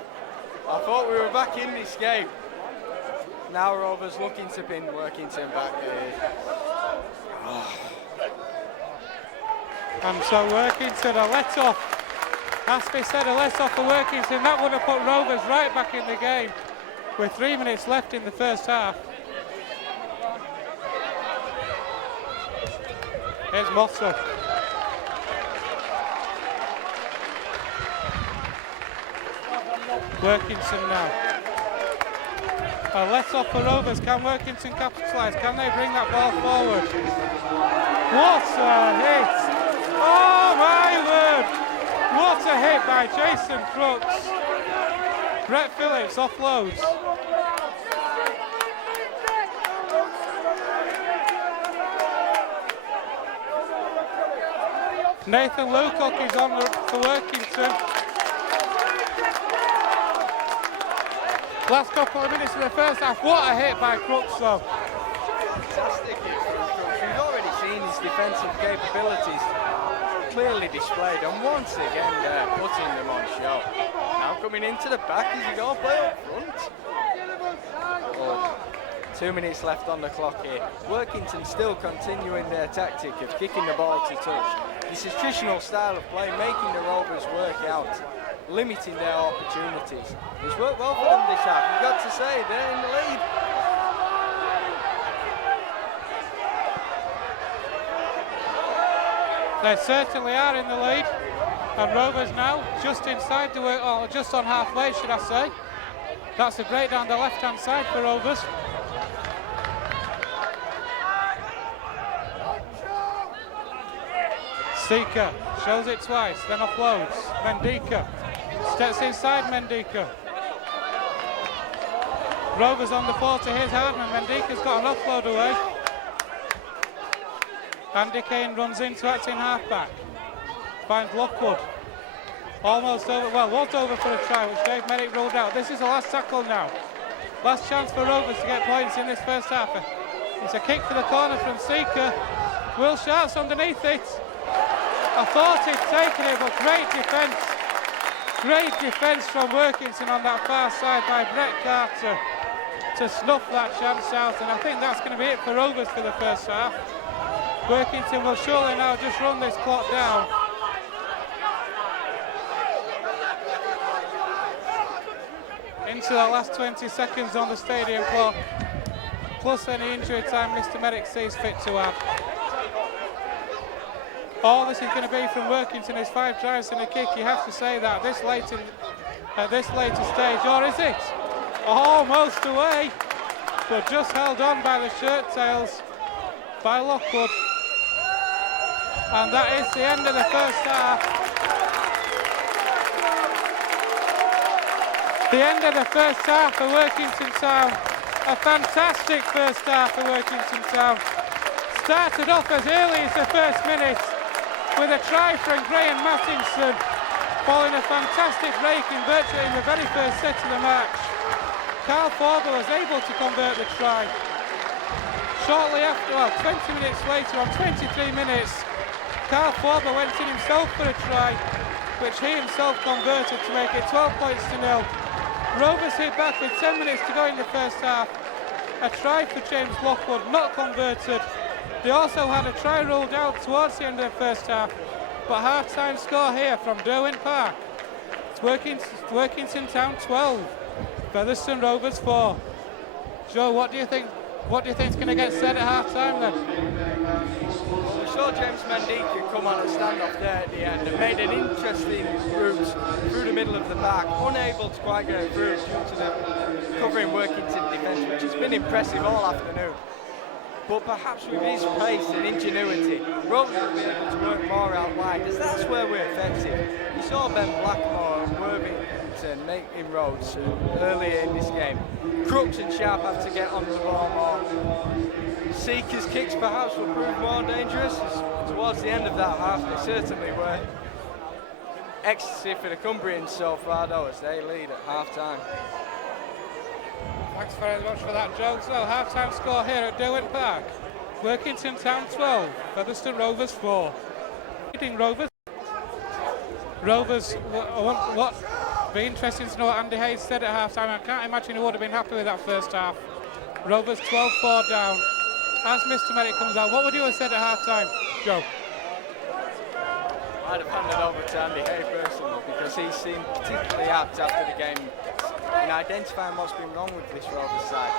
I thought we were back in this game. Now Rovers looking to pin Workington back here. And so Workington a let off. Has to be said, a let off for Workington. That would have put Rovers right back in the game with 3 minutes left in the first half. Here's Mossa. Workington now. Let's off for Rovers. Can Workington capitalise? Can they bring that ball forward? What a hit! Oh my word! What a hit by Jason Crooks. Brett Phillips offloads. Nathan Lucock is on for Workington. Last couple of minutes of the first half. What a hit by Crooks though. Fantastic hit from Crooks. We've already seen his defensive capabilities clearly displayed, and once again putting them on show. Now coming into the back, is he going to play up front? Oh, 2 minutes left on the clock here. Workington still continuing their tactic of kicking the ball to touch. This is traditional style of play, making the Rovers work out, limiting their opportunities. It's worked well for them this half. You've got to say, they're in the lead. They certainly are in the lead, and Rovers now just inside the work, or just on halfway, should I say. That's a break down the left-hand side for Rovers. Seeker shows it twice, then offloads. Mendika steps inside Mendika. Rovers on the 40, here's Hardman. Mendika's got an offload away. Andy Kane runs into acting halfback. Finds Lockwood. Almost over, well, was over for a try, which Dave Merrick ruled out. This is the last tackle now. Last chance for Rovers to get points in this first half. It's a kick for the corner from Seeker. Will Sharp's underneath it. I thought he'd taken it, but great defence. Great defence from Workington on that far side by Brett Carter to snuff that chance out, and I think that's going to be it for Rovers for the first half. Workington will surely now just run this clock down. Into the last 20 seconds on the stadium clock, plus any injury time Mr. Merrick sees fit to add. All this is going to be from Workington is 5 drives and a kick. You have to say that this late at this later stage, or is it? Almost away, but just held on by the shirt tails by Lockwood. And that is the end of the first half. The end of the first half for Workington Town. A fantastic first half for Workington Town. Started off as early as the first minute with a try from Graham Mattinson, following a fantastic break in virtually in the very first set of the match. Carl Forber was able to convert the try. Shortly after, well, 20 minutes later, on 23 minutes, Carl Forber went in himself for a try, which he himself converted to make it 12 points to 0. Rovers hit back with 10 minutes to go in the first half. A try for James Lockwood, not converted. They also had a try ruled out towards the end of the first half, but half-time score here from Derwent Park. It's Workington Town 12, Featherstone Rovers 4. Joe, what do you think? What do you think is going to get said at half-time then? Well, we saw James Mendika come on a stand-off there at the end and made an interesting route through the middle of the park, unable to quite get through due to the covering Workington defence, which has been impressive all afternoon. But perhaps with his pace and ingenuity, Rovers will be able to work more out wide, as that's where we're effective. We saw Ben Blackmore and Worthington make inroads earlier in this game. Crooks and Sharp have to get on the ball more. Seeker's kicks perhaps will prove more dangerous towards the end of that half. They certainly were. Ecstasy for the Cumbrians so far though, as they lead at half-time. Thanks very much for that, Joe. So, half-time score here at Derwent Park. Workington Town 12, Featherstone Rovers 4. Leading Rovers. What? Be interesting to know what Andy Hayes said at half-time. I can't imagine he would have been happy with that first half. Rovers 12-4 down. As Mr. Merrick comes out, what would you have said at half-time, Joe? I'd have handed over to Andy Hay personally, because he seemed particularly apt after the game in identifying what's been wrong with this Rovers side.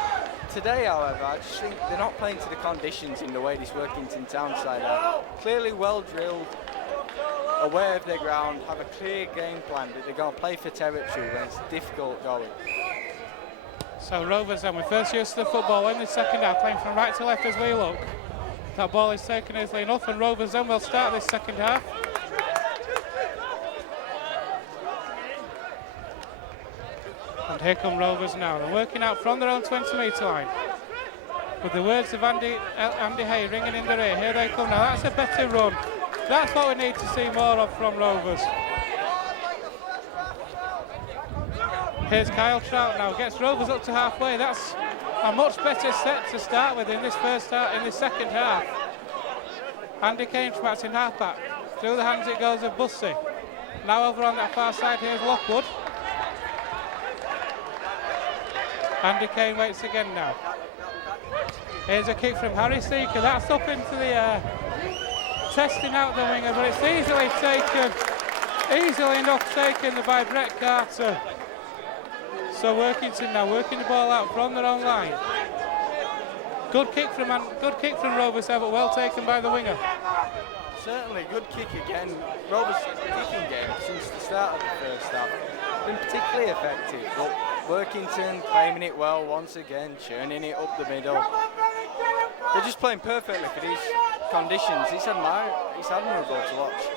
Today, however, I just think they're not playing to the conditions in the way this Workington Town side are. Clearly well drilled, aware of their ground, have a clear game plan that they're going to play for territory when it's difficult going. So Rovers then with first use of the football in the second half, playing from right to left as we look. That ball is taken easily enough, and Rovers then will start this second half. And here come Rovers now. They're working out from their own 20-metre line. With the words of Andy Hay ringing in their ear. Here they come now. That's a better run. That's what we need to see more of from Rovers. Here's Kyle Trout now. Gets Rovers up to halfway. That's a much better set to start with in this second half. Andy Kane backs in halfback. Through the hands it goes of Bussey. Now over on that far side, here's Lockwood. Andy Kane waits again now. Here's a kick from Harry Seeker. That's up into the air. Testing out the winger, but it's easily taken. Easily enough taken by Brett Carter. So Workington now working the ball out from their own line. Good kick from Rovers there, but well taken by the winger. Certainly, good kick again. Rovers' kicking game since the start of the first half been particularly effective, but Workington claiming it well once again, churning it up the middle. They're just playing perfectly for these conditions. It's admirable to watch.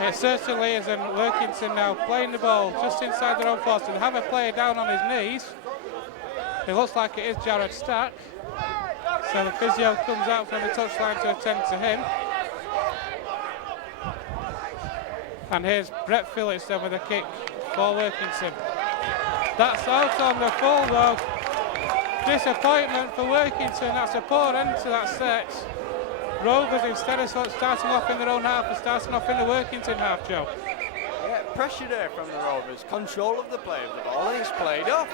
It certainly is, and Workington now playing the ball just inside their own 40. They have a player down on his knees. It looks like it is Jared Stack. So the physio comes out from the touchline to attend to him. And here's Brett Phillips then with a kick for Workington. That's out on the full though. Disappointment for Workington. That's a poor end to that set. Rovers, instead of starting off in their own half, are starting off in the Workington half, Joe. Yeah, pressure there from the Rovers. Control of the play of the ball, and it's played off.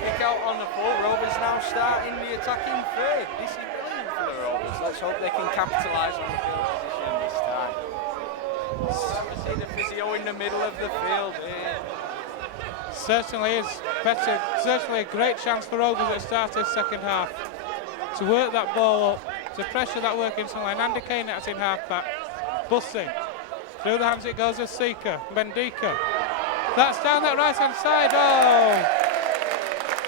Kick out on the full. Rovers now starting the attacking third. This is brilliant for the Rovers. Let's hope they can capitalise on the field position this time. See the physio in the middle of the field here. Certainly is better. Certainly a great chance for Rovers at the start of the second half to work that ball up, to pressure that Workington line. Andy Kane that's in half back. Bussy. Through the hands it goes as Seeker. Mendika. That's down that right hand side. Oh!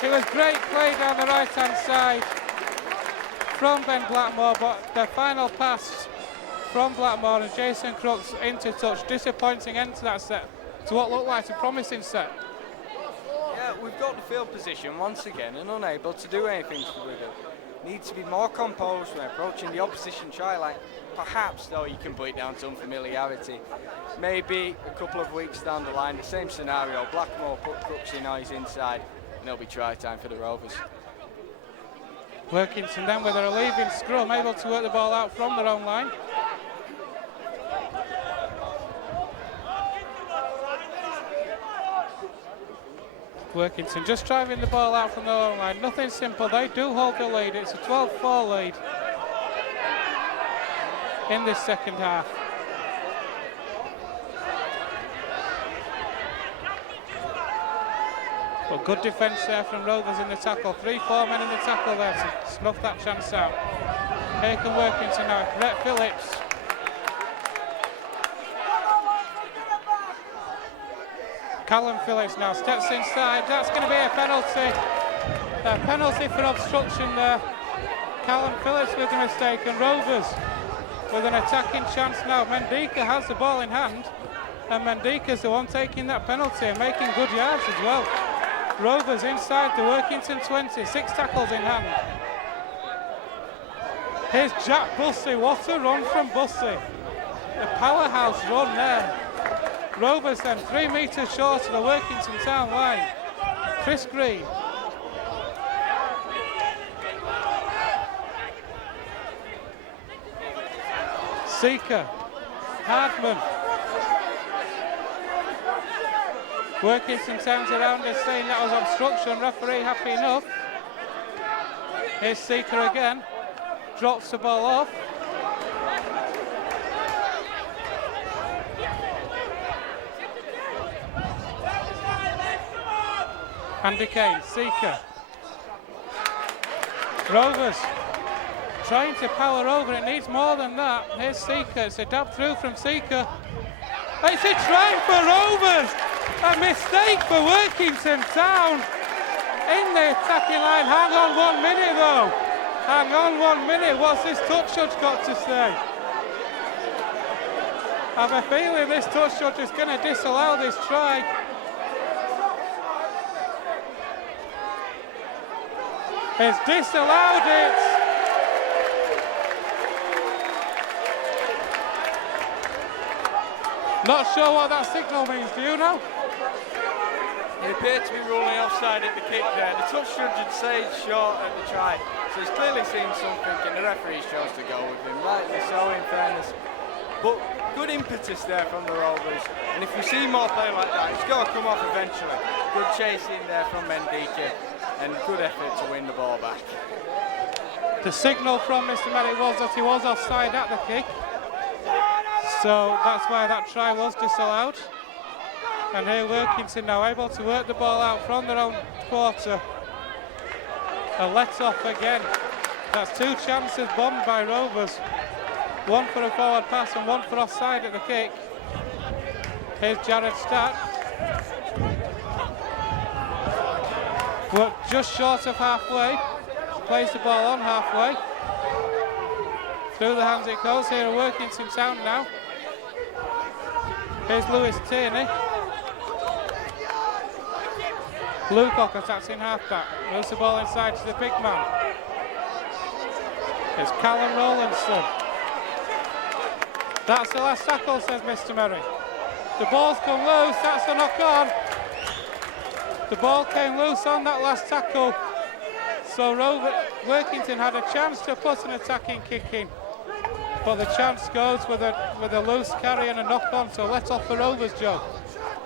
It was great play down the right hand side from Ben Blackmore, but the final pass from Blackmore and Jason Crooks into touch. Disappointing end to that set, to what looked like a promising set. Yeah, we've got the field position once again and unable to do anything with it. Need to be more composed when approaching the opposition try line. Perhaps, though, you can put it down to unfamiliarity. Maybe a couple of weeks down the line, the same scenario. Blackmore put Crooks in on his inside, and it'll be try time for the Rovers. Workington then with a relieving scrum, able to work the ball out from their own line. Workington just driving the ball out from their own line. Nothing simple. They do hold the lead. It's a 12-4 lead in this second half. But good defence there from Rovers in the tackle. 3-4 men in the tackle there to snuff that chance out. Here can Workington now. Brett Phillips. Callum Phillips now steps inside. That's going to be a penalty. A penalty for obstruction there. Callum Phillips with a mistake, and Rovers with an attacking chance now. Mendika has the ball in hand, and Mendika's the one taking that penalty and making good yards as well. Rovers inside the Workington 20, 6 tackles in hand. Here's Jack Bussey. What a run from Bussey. The powerhouse run there. Rovers then 3 metres short of the Workington town line. Chris Green. Seeker. Hardman. Workington Town's around us saying that was obstruction. Referee happy enough. Here's Seeker again. Drops the ball off. Andy Kane, Seeker. Rovers trying to power over. It needs more than that. Here's Seeker. It's a dab through from Seeker. It's a try for Rovers. A mistake for Workington Town. in the attacking line. Hang on 1 minute though. Hang on 1 minute. What's this touch judge got to say? I have a feeling this touch judge is going to disallow this try. It's disallowed it. Not sure what that signal means, do you know? He appeared to be ruling offside at the kick there. The touch judge had said short at the try, so he's clearly seen something and the referee chose to go with him. Rightly so, in fairness. But good impetus there from the Rovers, and if we see more play like that, it's got to come off eventually. Good chasing there from Mendika, and good effort to win the ball back. The signal from Mr. Merrick was that he was offside at the kick, so that's why that try was disallowed. And here Workington now able to work the ball out from their own quarter. A let off again. That's 2 chances bombed by Rovers. 1 for a forward pass and 1 for offside at the kick. Here's Jared Stack. But just short of halfway. Plays the ball on halfway. Through the hands it goes. Here are Workington Town now. Here's Lewis Tierney. Lukoc attacks in half-back. Moves the ball inside to the big man. It's Callum Rowlandson. That's the last tackle, says Mr. Merrick. The ball's come loose. That's a knock on. The ball came loose on that last tackle. So Workington had a chance to put an attacking kick in. But the chance goes with a loose carry and a knock on. So let off for Rovers, Joe.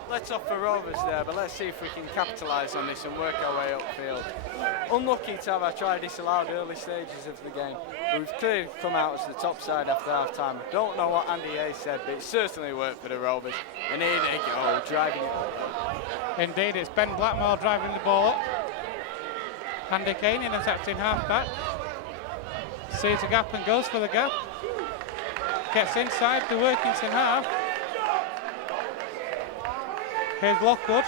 Let's off for Rovers there, but let's see if we can capitalise on this and work our way upfield. Unlucky to have our try disallowed early stages of the game, but we've clearly come out as the top side after half time. Don't know what Andy Hayes said, but it certainly worked for the Rovers. And here they go, driving it. Indeed, it's Ben Blackmore driving the ball up. Andy Kane in attacked in half-back. Sees a gap and goes for the gap. Gets inside the Workington half. Here's Lockwood.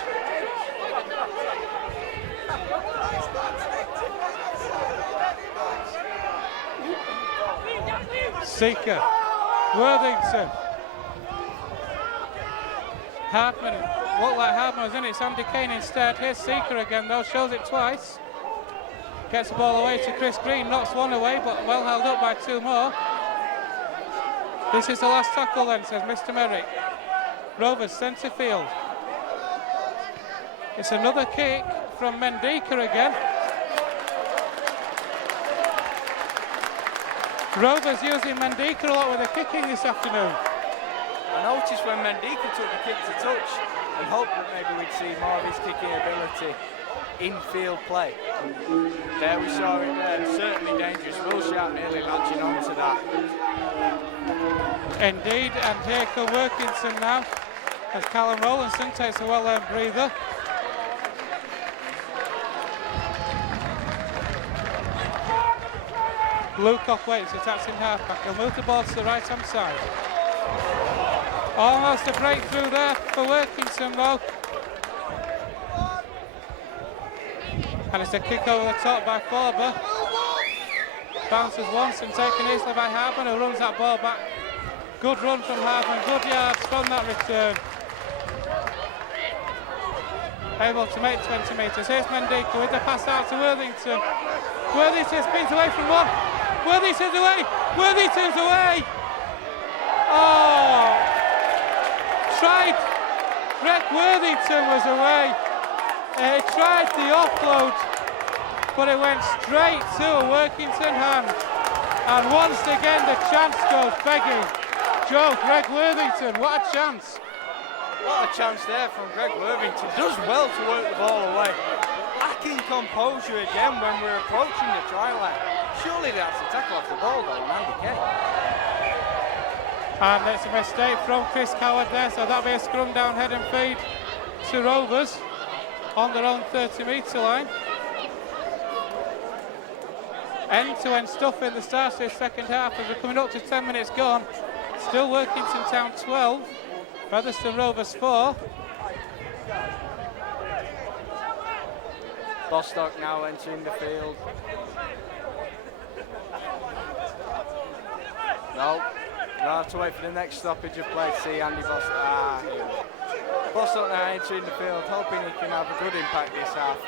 Seeker. Worthington. Hardman. Looked like Hardman was in it. It's Andy Kane instead. Here's Seeker again though. Shows it twice. Gets the ball away to Chris Green. Knocks 1 away, but well held up by 2 more. This is the last tackle then, says Mr. Merrick. Rovers centre field. It's another kick from Mendika again. Rovers using Mendika a lot with the kicking this afternoon. I noticed when Mendika took the kick to touch and hoped that maybe we'd see more of his kicking ability in field play. There we saw it there, certainly dangerous. Will Sharp nearly latching onto that. Indeed, and here come Workington now as Callum Rowlandson takes a well-earned breather. Lukoc waits, attacks in half-back. He'll move the ball to the right-hand side. Almost a breakthrough there for Workington though. And it's a kick over the top by Forber. Bounces once and taken easily by Hardman, who runs that ball back. Good run from Hardman, good yards from that return. Able to make 20 metres. Here's Mendika with the pass out to Worthington. Worthington spins away from 1. Worthington's away! Worthington's away! Oh! Tried. Greg Worthington was away. He tried the offload, but it went straight to a Workington hand. And once again the chance goes begging. Joe, Greg Worthington, what a chance. What a chance there from Greg Worthington. Does well to work the ball away. Lacking composure again when we're approaching the try line. Surely that's a tackle off the ball though, Andy Kane. And it's a mistake from Chris Coward there, so that'll be a scrum down head and feed to Rovers on their own 30-metre line. End-to-end stuff in the start of this second half as we're coming up to 10 minutes gone. Still Workington Town 12, Featherstone Rovers 4. Bostock now entering the field. No, you'll have to wait for the next stoppage of play to see Andy Bostock. Here. Bostock now entering the field, hoping he can have a good impact this half.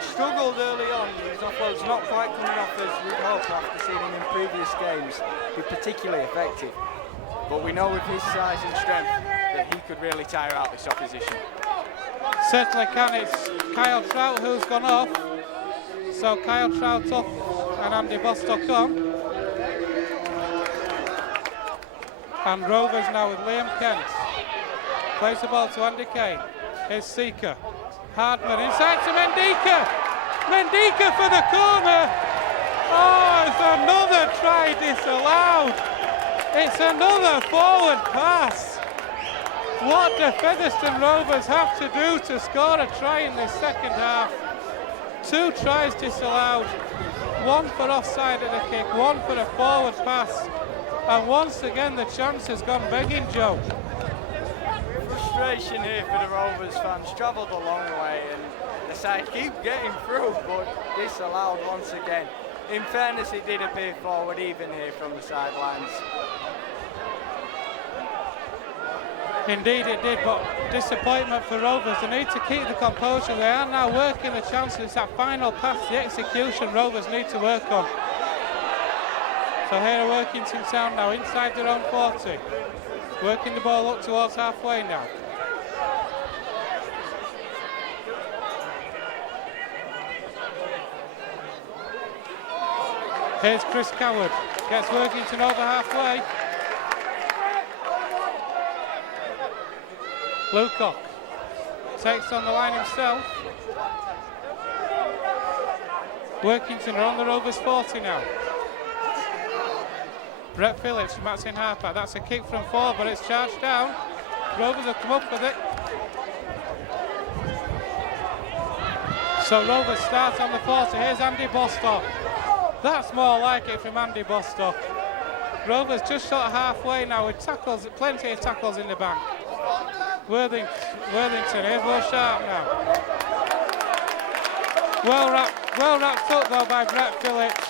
Struggled early on, his offload's not quite coming off as we'd hoped after seeing him in previous games be particularly effective. But we know with his size and strength that he could really tire out this opposition. Certainly can. It's Kyle Trout who's gone off. So Kyle Trout off and Andy Bostock on. And Rovers now with Liam Kent. Plays the ball to Andy Kane. Here's Seeker. Hardman inside to Mendika. Mendika for the corner. Oh, it's another try disallowed. It's another forward pass. What do Featherstone Rovers have to do to score a try in this second half? 2 tries disallowed. 1 for offside at the kick, 1 for a forward pass. And once again the chance has gone begging, Joe. Frustration here for the Rovers fans. Travelled a long way and the side keep getting through, but disallowed once again. In fairness, it did appear forward even here from the sidelines. Indeed it did, but disappointment for Rovers. They need to keep the composure. They are now working the chances. It's that final pass, the execution Rovers need to work on. So here are Workington Town now inside their own 40. Working the ball up towards halfway now. Here's Chris Coward. Gets Workington over halfway. Lucock takes on the line himself. Workington are on the Rovers 40 now. Brett Phillips from Maxine halfback. That's a kick from 4, but it's charged down. Rovers have come up with it. So Rovers start on the 40. Here's Andy Bostock. That's more like it from Andy Bostock. Rovers just shot halfway now with tackles, plenty of tackles in the bank. Worthington, here's Will Sharp now. Well wrapped up though by Brett Phillips.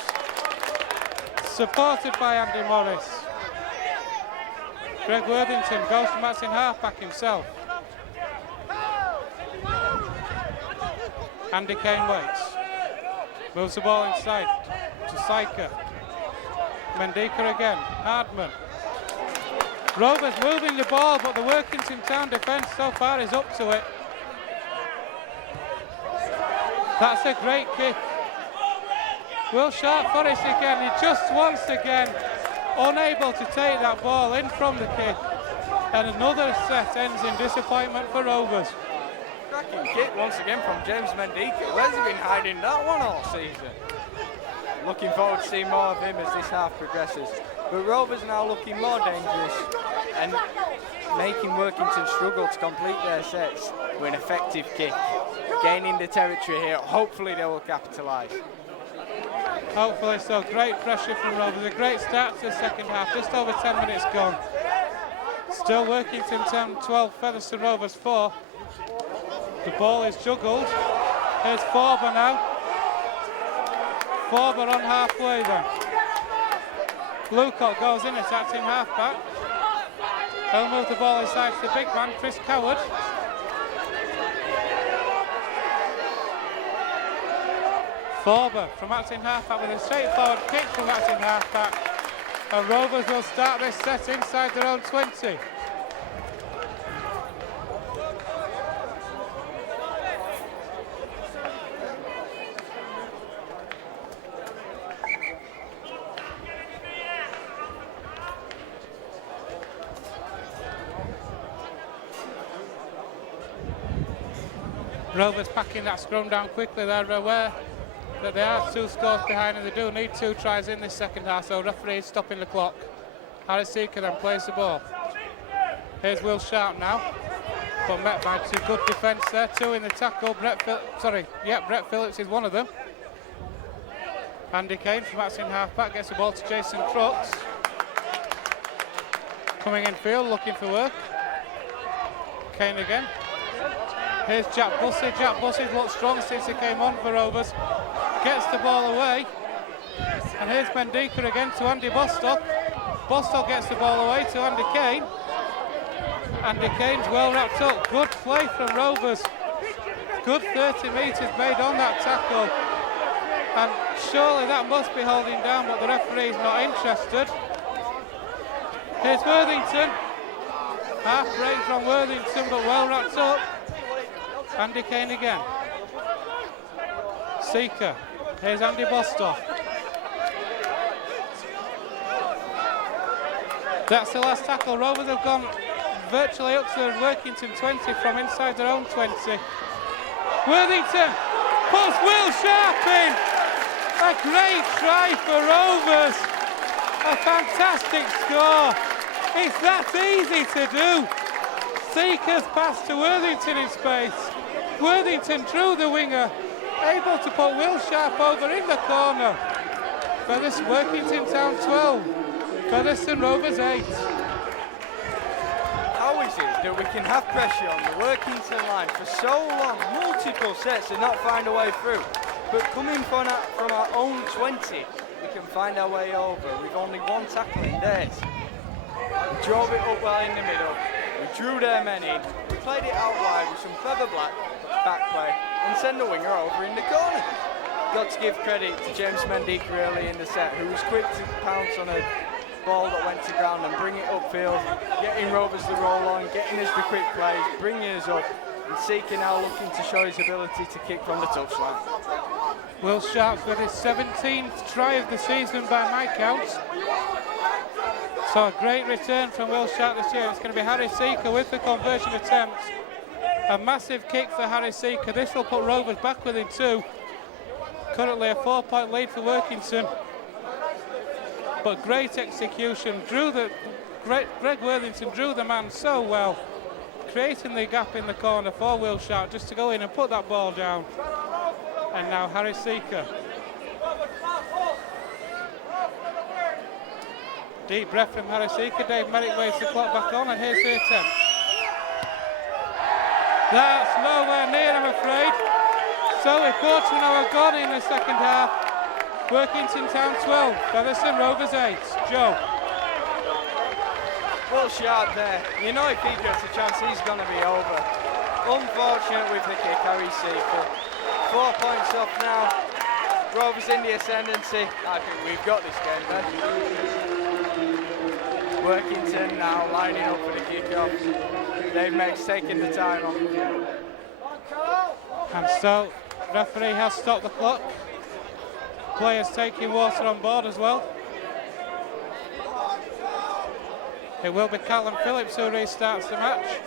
Supported by Andy Morris. Greg Worthington goes for Maxine halfback himself. Andy Kane waits. Moves the ball inside to Syker. Mendika again. Hardman. Rovers moving the ball, but the Workington Town defence so far is up to it. That's a great kick. Will Sharp for it again. He just once again unable to take that ball in from the kick. And another set ends in disappointment for Rovers. Cracking kick once again from James Mendika. Where's he been hiding that one all season? Looking forward to seeing more of him as this half progresses. But Rovers now looking more dangerous and making Workington struggle to complete their sets with an effective kick. Gaining the territory here. Hopefully they will capitalise. Hopefully so. Great pressure from Rovers. A great start to the second half. Just over 10 minutes gone. Still Workington Town 12, Featherstone Rovers 4. The ball is juggled. Here's Forber now. Forber on halfway then. Lucock goes in, attacks him halfback. He'll move the ball inside to the big man, Chris Coward. Forber from Maxine halfback with a straightforward kick from Maxine halfback. And Rovers will start this set inside their own 20. Rovers packing that scrum down quickly. They're aware that they are 2 scores behind and they do need 2 tries in this second half, so referee is stopping the clock. Harry Seeker then plays the ball. Here's Will Sharp now, but met by 2 good defence there, 2 in the tackle. Brett Phillips is one of them. Andy Kane from Maxine halfback gets the ball to Jason Crooks. Coming in field, looking for work. Kane again. Here's Jack Bussey. Jack Bussey's looked strong since he came on for Rovers. Gets the ball away. And here's Mendika again to Andy Bostock. Bostock gets the ball away to Andy Kane. Andy Kane's well wrapped up. Good play from Rovers. Good 30 metres made on that tackle. And surely that must be holding down, but the referee's not interested. Here's Worthington. Half break from Worthington, but well wrapped up. Andy Kane again. Seeker. Here's Andy Bostock. That's the last tackle. Rovers have gone virtually up to the Workington 20 from inside their own 20. Worthington puts Will Sharp in. A great try for Rovers. A fantastic score. It's that easy to do. Seeker's pass to Worthington in space. Worthington drew the winger, able to put Will Sharp over in the corner. For this Workington Town 12, Featherstone Rovers 8. How is it that we can have pressure on the Workington line for so long, multiple sets, and not find a way through? But coming from our own 20, we can find our way over with only one tackle in theirs. We drove it up well in the middle, we drew their men in, we played it out wide with some clever back play, and send the winger over in the corner. Got to give credit to James Mendika early in the set, who was quick to pounce on a ball that went to ground and bring it upfield, getting Rovers the roll on, getting us the quick plays, bringing us up, and Seeker now looking to show his ability to kick from the touchline. Will Sharp with his 17th try of the season by my counts. So a great return from Will Sharp this year. It's going to be Harry Seeker with the conversion attempt. A massive kick for Harry Seeker. This will put Rovers back within 2. Currently a 4-point lead for Workington. But great execution. Greg Worthington drew the man so well, creating the gap in the corner for Will Sharp just to go in and put that ball down. And now Harry Seeker. Deep breath from Harry Seeker. Dave Merrick waves the clock back on, and here's the attempt. That's nowhere near, I'm afraid. So a quarter of an hour gone in the second half. Workington Town 12, Featherstone Rovers 8. Joe. Well, Sharp there. You know if he gets a chance, he's going to be over. Unfortunate with the kick, Harry Seeker. 4 points off now. Rovers in the ascendancy. I think we've got this game then. Workington now lining up for the kick-off. Dave Meggs taking the time off. And so, referee has stopped the clock. Players taking water on board as well. It will be Callum Phillips who restarts the match.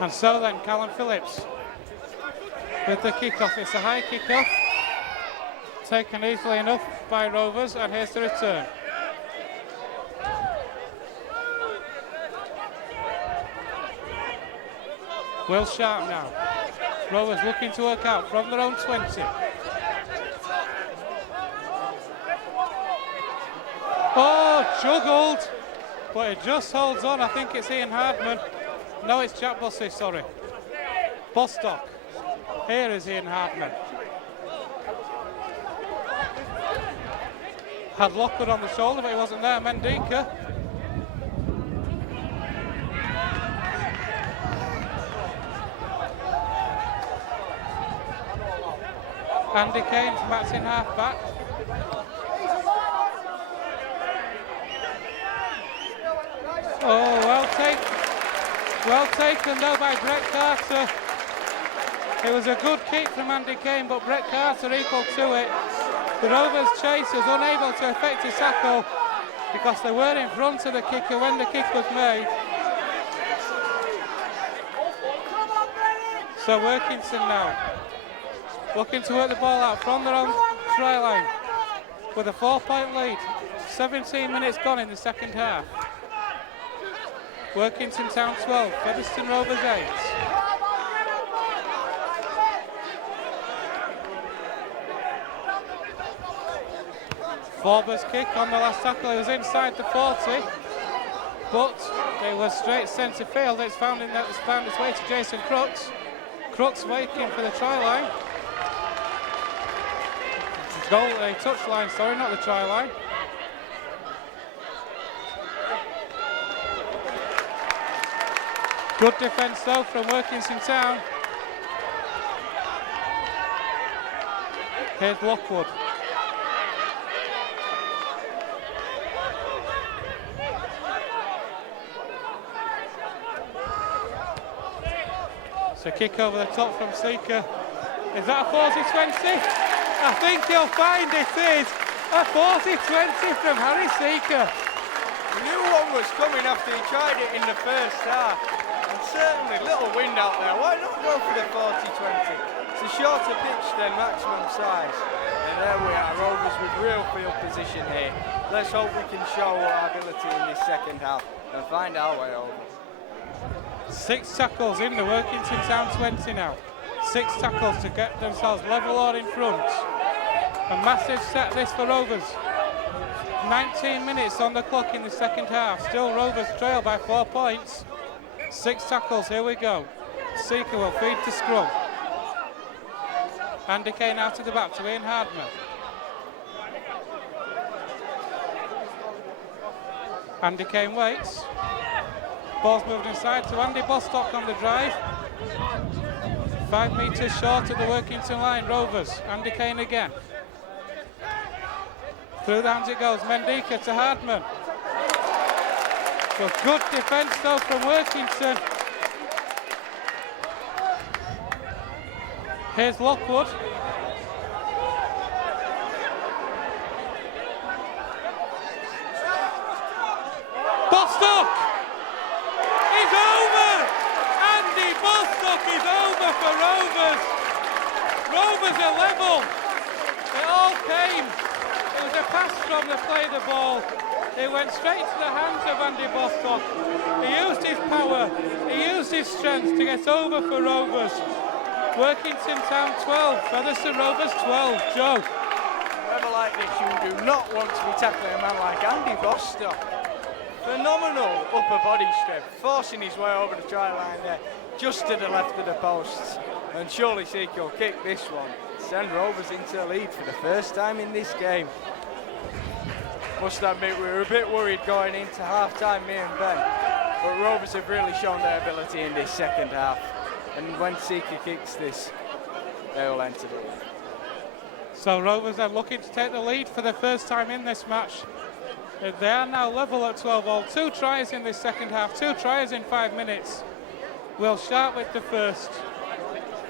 And so then, Callum Phillips with the kick-off. It's a high kick-off, taken easily enough by Rovers, and here's the return. Will Sharp now. Rovers looking to work out from their own 20. Oh, juggled, but it just holds on. I think it's Ian Hardman. No, it's Jack Bussey, sorry. Bostock. Here is Ian Hardman. Had Lockwood on the shoulder, but he wasn't there. Mendika. Andy Kane from Martin half back. Oh, well taken though by Brett Carter. It was a good kick from Andy Kane, but Brett Carter equal to it. The Rovers chasers unable to effect a tackle because they were in front of the kicker when the kick was made. So Workington now looking to work the ball out from their own try line with a 4-point lead. 17 minutes gone in the second half. Workington Town 12, Featherstone Rovers 8. Forber's kick on the last tackle, it was inside the 40, but it was straight centre field. It's found its way to Jason Crooks. Crooks waiting for the try line. Touch line, sorry, not the try line. Good defence though from Workington Town. Here's Lockwood. So kick over the top from Seeker. Is that a 40-20? I think you'll find it is a 40-20 from Harry Seeker. The new one was coming after he tried it in the first half. And certainly little wind out there. Why not go for the 40-20? It's a shorter pitch than maximum size. And there we are, Rovers with real field position here. Let's hope we can show our ability in this second half and find our way over. 6 tackles in the Workington Town 20 now. 6 tackles to get themselves level or in front. A massive set this for Rovers. 19 minutes on the clock in the second half. Still Rovers trail by 4 points. 6 tackles, here we go. Seeker will feed to scrum. Andy Kane out to the back to Ian Hardman. Andy Kane waits. Ball's moved inside to Andy Bostock on the drive. 5 metres short of the Workington line, Rovers. Andy Kane again. Through the hands it goes, Mendika to Hardman. So good defence though from Workington. Here's Lockwood. Bostock! It's over! Andy Bostock is over for Rovers. Rovers are level. It all came. It was a pass from the play the ball. It went straight to the hands of Andy Bostock. He used his power, he used his strength to get over for Rovers. Workington Town 12, Featherstone Rovers 12. Joe. Whoever like this, you do not want to be tackling a man like Andy Bostock. Phenomenal upper body strength, forcing his way over the try line there, just to the left of the posts. And surely Seeker will kick this one. Send Rovers into the lead for the first time in this game. Must admit, we were a bit worried going into half-time, me and Ben. But Rovers have really shown their ability in this second half. And when Seeker kicks this, they will enter the lead. So Rovers are looking to take the lead for the first time in this match. They are now level at 12 all. 2 tries in this second half, 2 tries in 5 minutes. Will Sharp with the first.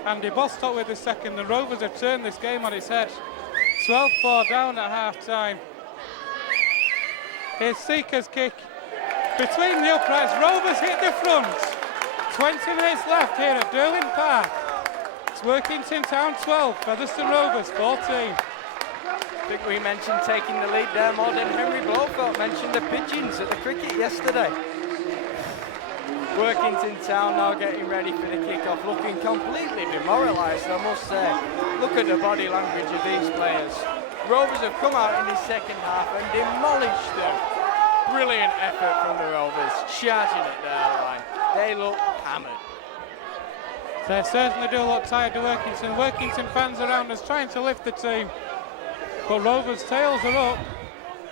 Andy Bostock with the second. The Rovers have turned this game on its head. 12-4 down at half-time. Here's Seeker's kick. Between the uprights, Rovers hit the front. 20 minutes left here at Derwent Park. It's Workington Town 12, Featherstone Rovers 14. I think we mentioned taking the lead there more than Henry Blofeld mentioned the pigeons at the cricket yesterday. Workington Town now getting ready for the kick-off, looking completely demoralised, I must say. Look at the body language of these players. Rovers have come out in the second half and demolished them. Brilliant effort from the Rovers, charging at their line. They look hammered. They certainly do look tired to Workington. Workington fans around us trying to lift the team. But Rovers' tails are up.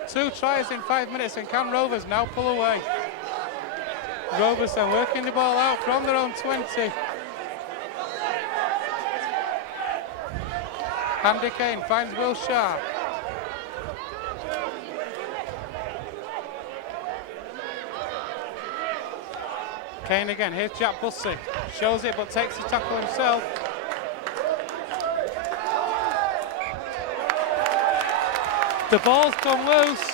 2 tries in 5 minutes, and can Rovers now pull away? Rovers are working the ball out from their own 20. Andy Kane finds Will Sharp. Kane again, here's Jack Bussey. Shows it but takes the tackle himself. The ball's come loose.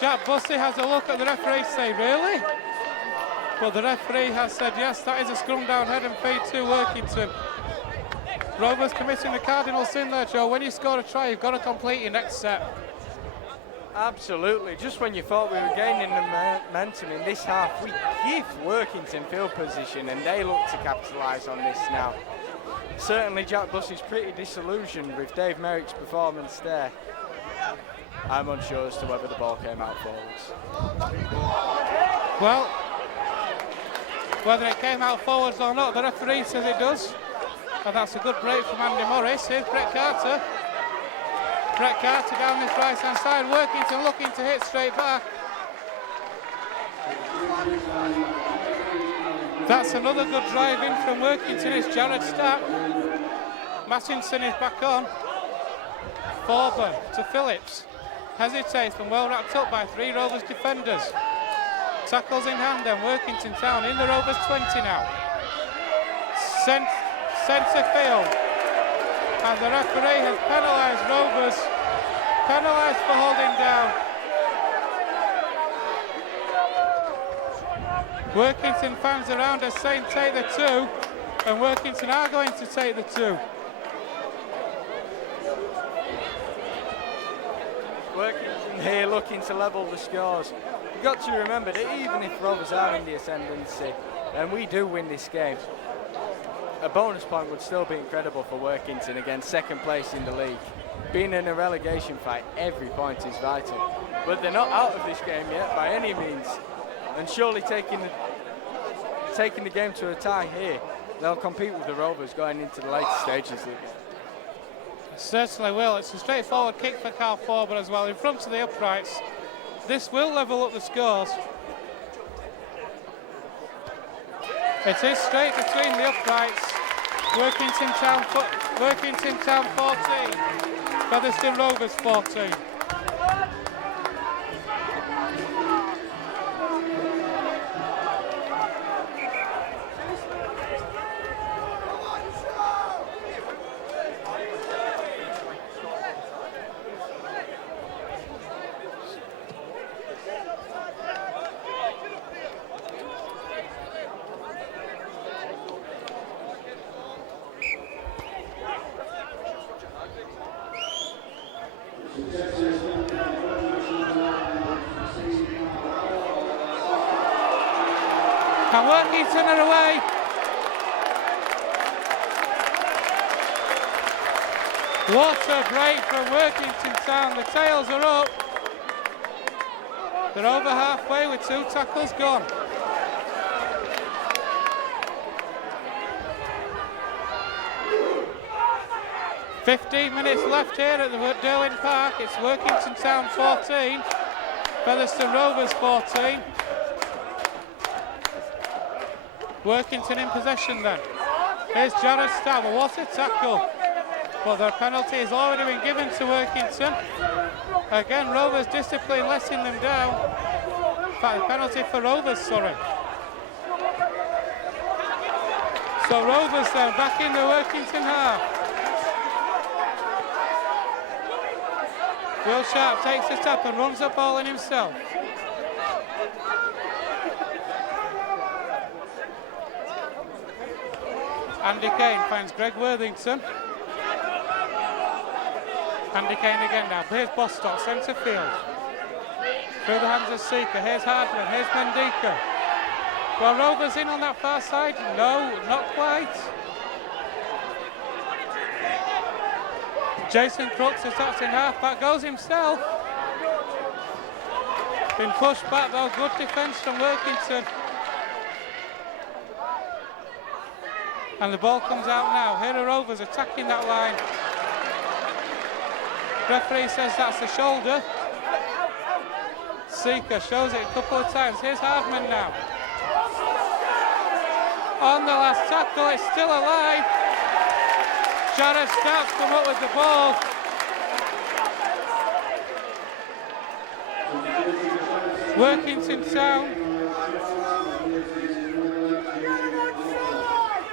Jack Bussey has a look at the referee, say, really? But the referee has said, yes, that is a scrum down head and feed to Workington. Rovers committing the cardinal sin there, Joe. When you score a try, you've got to complete your next set. Absolutely. Just when you thought we were gaining the momentum in this half, we give Workington field position and they look to capitalise on this now. Certainly Jack Bussey's pretty disillusioned with Dave Merrick's performance there. I'm unsure as to whether the ball came out forwards. Well, whether it came out forwards or not, the referee says it does. And that's a good break from Andy Morris. Here's Brett Carter. Brett Carter down this right-hand side. Workington looking to hit straight back. That's another good drive in from Workington. It's Jared Stack. Mattinson is back on. Forber to Phillips. Hesitates and well wrapped up by 3 Rovers defenders. Tackles in hand and Workington Town in the Rovers 20 now. Centre field. And the referee has penalised Rovers. Penalised for holding down. Workington fans around us saying take the 2. And Workington are going to take the 2. Workington here looking to level the scores. You've got to remember that even if Rovers are in the ascendancy and we do win this game, a bonus point would still be incredible for Workington against second place in the league. Being in a relegation fight, every point is vital. But they're not out of this game yet by any means. And surely taking the game to a tie here, they'll compete with the Rovers going into the later stages of the game. Certainly will. It's a straightforward kick for Carl Forber as well in front of the uprights. This will level up the scores. It is straight between the uprights. Workington Town 14, Featherstone Rovers 14. And Workington are away. What a break from Workington Town. The tails are up. They're over halfway with 2 tackles gone. "15 minutes left here at the Derwent Park. It's Workington Town 14, Featherstone Rovers 14. Workington in possession then. Here's Jared Stack. What a tackle. But their penalty has already been given to Workington. Again, Rovers discipline letting them down. In fact, the penalty for Rovers, sorry. So Rovers then back in the Workington half. Will Sharp takes a tap and runs the ball in himself. Andy Kane finds Greg Worthington. Andy Kane again now. Here's Bostock, centre field. Through the hands of Seeker. Here's Hardman. Here's Mendika. Well, Rovers in on that far side? No, not quite. Jason Crooks attacks in half back. Goes himself. Been pushed back though. Good defence from Workington. And the ball comes out now. Here are Rovers attacking that line. Referee says that's a shoulder. Seeker shows it a couple of times. Here's Hardman now. On the last tackle, it's still alive. Jared Stack's come up with the ball. Workington Town.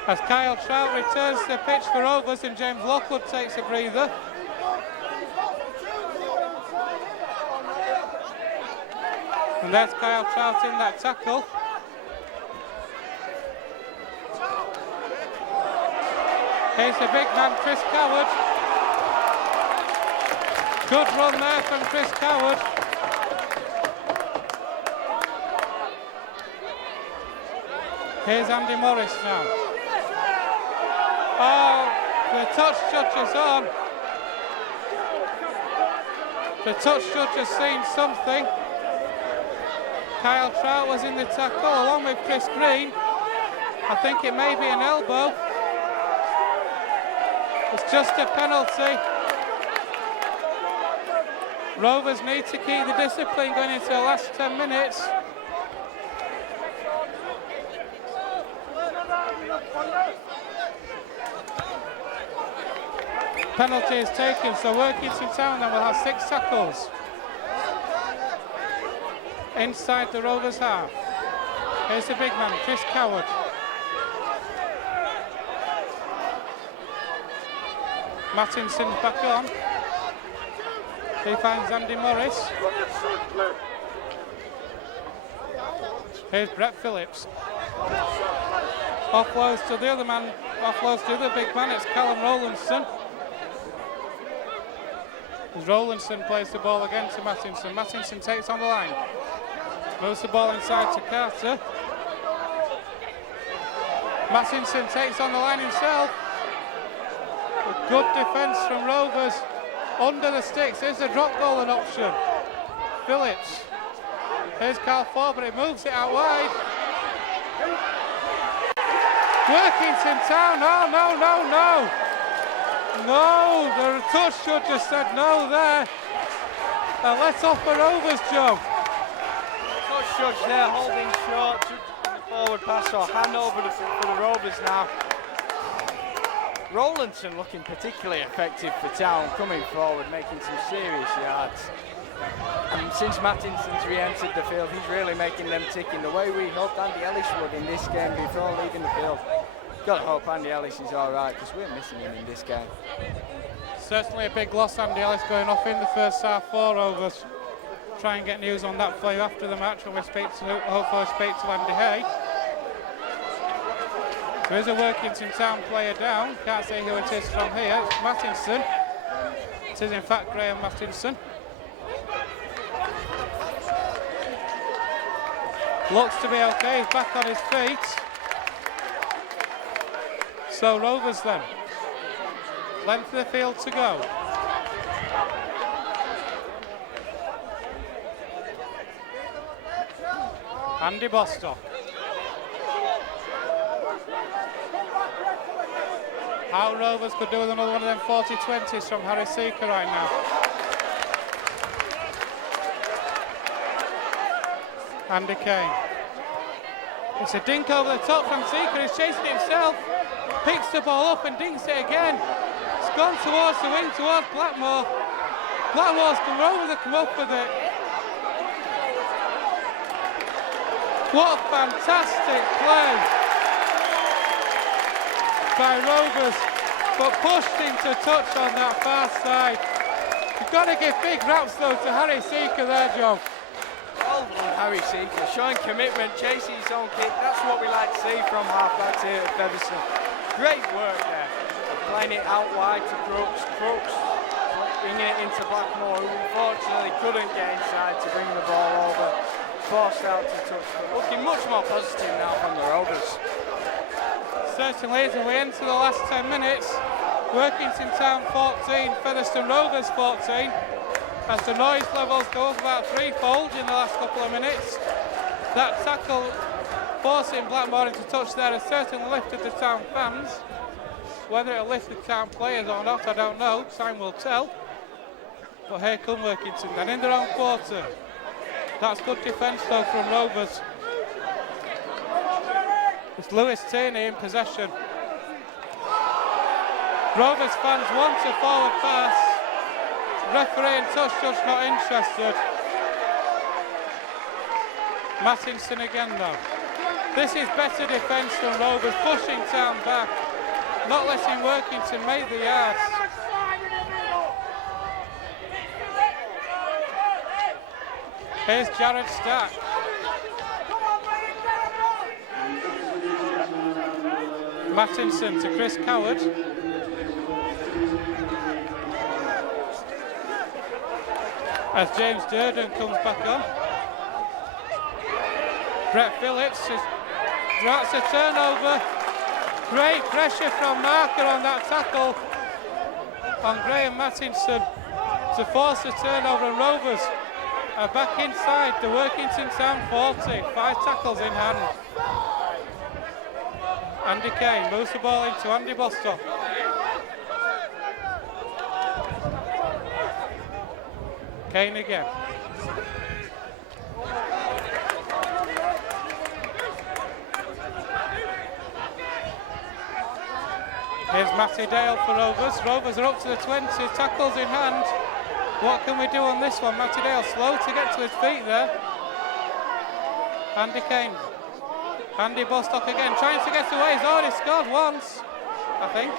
As Kyle Trout returns to the pitch for Rovers and James Lockwood takes a breather. And there's Kyle Trout in that tackle. Here's the big man, Chris Coward. Good run there from Chris Coward. Here's Andy Morris now. Oh, the touch judge is on. The touch judge has seen something. Kyle Trout was in the tackle along with Chris Green. I think it may be an elbow. It's just a penalty. Rovers need to keep the discipline going into the last 10 minutes. Penalty is taken, so Workington Town then will have 6 tackles inside the Rovers half. Here's the big man, Chris Coward. Mattinson back on. He finds Andy Morris. Here's Brett Phillips. Offloads to the other man, offloads to the other big man, it's Callum Rowlandson. As Rowlandson plays the ball again to Mattinson. Mattinson takes on the line. Moves the ball inside to Carter. Mattinson takes on the line himself. A good defence from Rovers. Under the sticks, here's the drop goal an option. Phillips. Here's Carl Forber, he moves it out wide. Workington Town, no. No, the touch judge just said no there. And let's off for Rovers, Joe. Touch judge there holding short, the forward pass or hand over for the Rovers now. Rowlandson looking particularly effective for Town, coming forward, making some serious yards. And since Mattinson's re-entered the field, he's really making them tick in the way we hoped Andy Ellis would in this game before leaving the field. Got to hope Andy Ellis is all right, because we're missing him in this game. Certainly a big loss, Andy Ellis going off in the first half for Rovers. Try and get news on that for you after the match when we hopefully speak to Andy Hay. There is a Workington Town player down. Can't say who it is from here. It's Mattinson. It is in fact Graham Mattinson. Looks to be okay. He's back on his feet. So Rovers then. Length of the field to go. Andy Bostock. How Rovers could do with another one of them 40-20s from Harry Seeker right now. Andy Kane. It's a dink over the top from Seeker, he's chasing it himself. Picks the ball up and dinks it again. It's gone towards the wing, towards Blackmore. Blackmore's come over to come up with it. What a fantastic play by Rovers, but pushed into touch on that far side. You've got to give big raps though to Harry Seeker there, Joe. Well done, Harry Seeker, showing commitment, chasing his own kick. That's what we like to see from half-backs here at Featherstone. Great work there. Playing it out wide to Crooks. Crooks bringing it into Blackmore, who unfortunately couldn't get inside to bring the ball over. Forced out to touch, but looking much more positive now from the Rovers. Certainly, as we enter the last 10 minutes, Workington Town 14, Featherstone Rovers 14. As the noise levels go up about threefold in the last couple of minutes. That tackle forcing Blackmore into touch there has certainly lifted the Town fans. Whether it'll lift the Town players or not, I don't know. Time will tell. But here come Workington then in their own quarter. That's good defence though from Rovers. It's Lewis Tierney in possession. Rovers fans want a forward pass. Referee and touch judge not interested. Mattinson again though. This is better defence from Rovers, pushing Town back. Not letting Workington make the yards. Here's Jared Stack. Mattinson to Chris Coward. As James Durden comes back on. Brett Phillips starts a turnover. Great pressure from Marker on that tackle on Graham Mattinson. to force a turnover, and Rovers are back inside the Workington Town 40. 5 tackles in hand. Andy Kane moves the ball into Andy Bostock. Kane again. Here's Matty Dale for Rovers. Rovers are up to the 20, tackles in hand. What can we do on this one? Matty Dale slow to get to his feet there. Andy Kane. Andy Bostock again, trying to get away. He's already scored once, I think.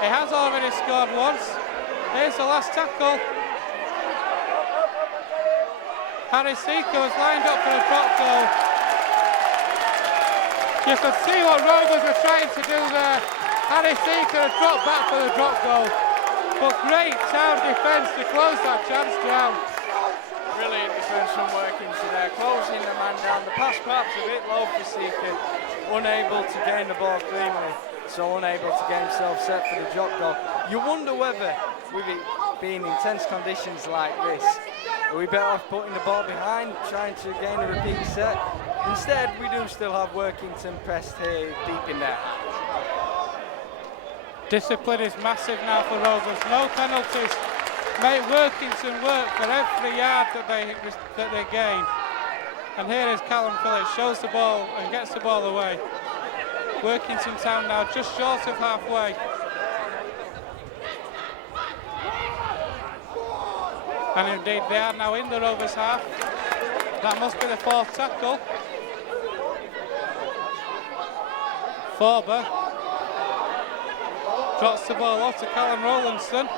He has already scored once. Here's the last tackle. Harry Seeker was lined up for a drop goal. You could see what Rovers were trying to do there. Harry Seeker had dropped back for the drop goal. But great Town defence to close that chance down. Brilliant defence from Workington there, closing the man down. The pass perhaps a bit low for Seeker, unable to gain the ball cleanly, so unable to get himself set for the drop goal. You wonder whether, with it being intense conditions like this, are we better off putting the ball behind, trying to gain a repeat set? Instead, we do still have Workington pressed here deep in there. Discipline is massive now for Rovers. No penalties. Make Workington work for every yard that they gain. And here is Callum Phillips, shows the ball and gets the ball away. Workington Town now just short of halfway. And indeed they are now in the Rovers half. That must be the 4th tackle. Forber drops the ball off to Callum Rowlandson.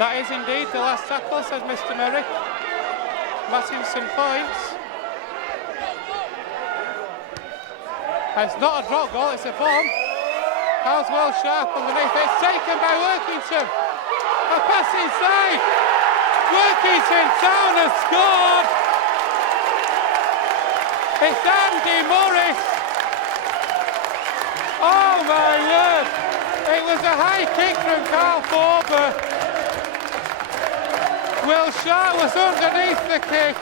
That is indeed the last tackle, says Mr. Merrick. Mattinson points. It's not a drop goal, it's a bomb. How's well sharp underneath. It's taken by Workington. A pass inside. Workington Town has scored. It's Andy Morris. Oh my word. It was a high kick from Carl Forber. Will Shaw was underneath the kick.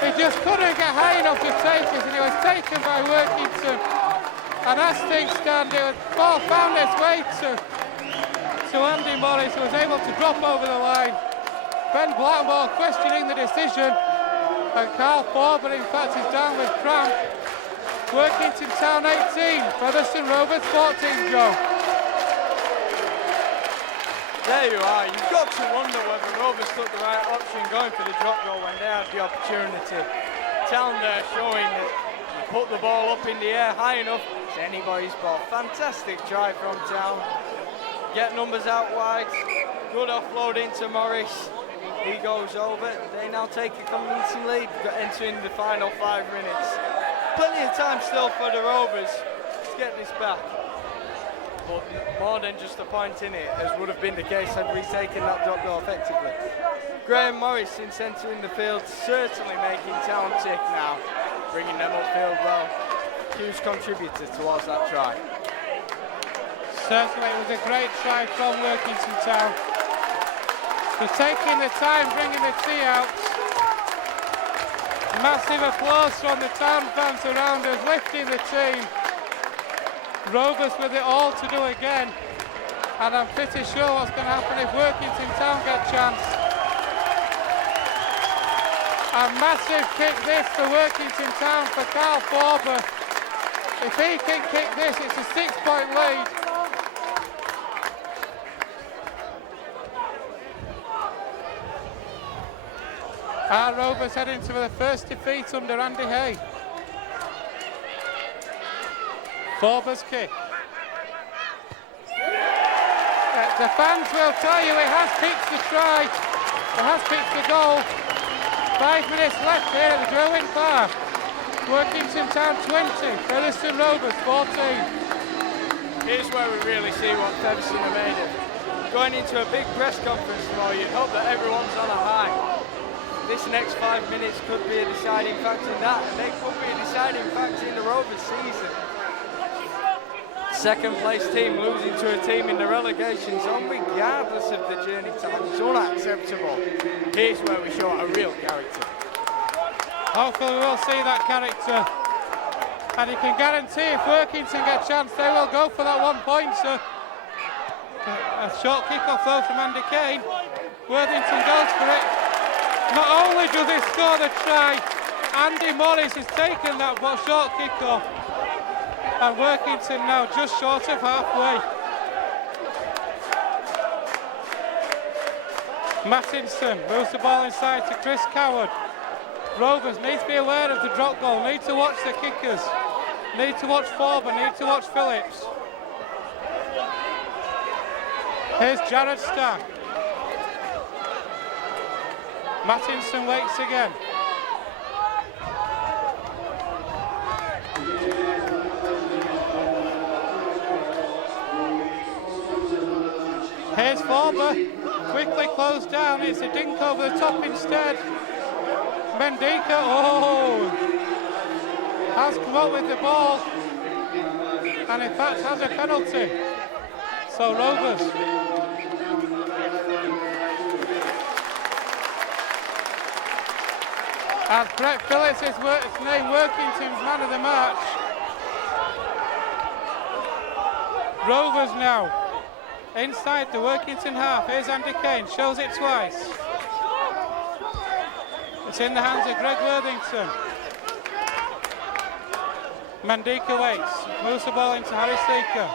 He just couldn't get high enough to take it, and it was taken by Workington. And as things stand, the ball found its way to Andy Morris, who was able to drop over the line. Ben Blackmore questioning the decision, and Carl Forber, in fact, is down with cramp. Workington Town 18, Featherstone Rovers 14, Joe. There you are. You've got to wonder whether Rovers took the right option going for the drop goal when they had the opportunity. Town there showing that you put the ball up in the air high enough, it's anybody's ball. Fantastic try from Town. Get numbers out wide. Good offload into Morris. He goes over. They now take a convincing lead, entering the final 5 minutes. Plenty of time still for the Rovers to get this back. But more than just a point in it, as would have been the case had we taken that drop goal effectively. Graham Morris in centre in the field, certainly making Town tick now, bringing them upfield well. Huge contributor towards that try. Certainly it was a great try from Workington Town. For taking the time, bringing the tee out. Massive applause from the Town fans around us, lifting the team. Rovers with it all to do again, and I'm pretty sure what's going to happen if Workington Town get a chance. A massive kick this for Workington Town for Carl Forber. If he can kick this, it's a 6-point lead. Our Rovers heading to the first defeat under Andy Hay. Forber's kick. The fans will tell you it has picked the try. It has picked the goal. 5 minutes left here at the Derwent Park. Workington Town 20, Featherstone Rovers 14. Here's where we really see what Featherstone are made of. Going into a big press conference tomorrow, you'd hope that everyone's on a high. This next 5 minutes could be a deciding factor in that, and they could be a deciding factor in the Rovers season. second place team losing to a team in the relegation zone regardless of the journey time. It's unacceptable. Here's where we show a real character. Hopefully we'll see that character. And you can guarantee if Workington get a chance, they will go for that 1 pointer. A short kick-off though from Andy Kane. Worthington goes for it. Not only does he score the try, Andy Morris has taken that short kick-off. And Workington now just short of halfway. Mattinson moves the ball inside to Chris Coward. Rovers need to be aware of the drop goal, need to watch the kickers, need to watch Forber, need to watch Phillips. Here's Jared Stack. Mattinson waits again. Here's Forber, quickly closed down, it's a dink over the top instead. Mendika, has come up with the ball and in fact has a penalty. So Rovers. And Brett Phillips is named Workington's man of the match. Rovers now inside the Workington half. Here's Andy Kane, shows it twice. It's in the hands of Greg Worthington. Mandika waits, moves the ball into Harry Seeker.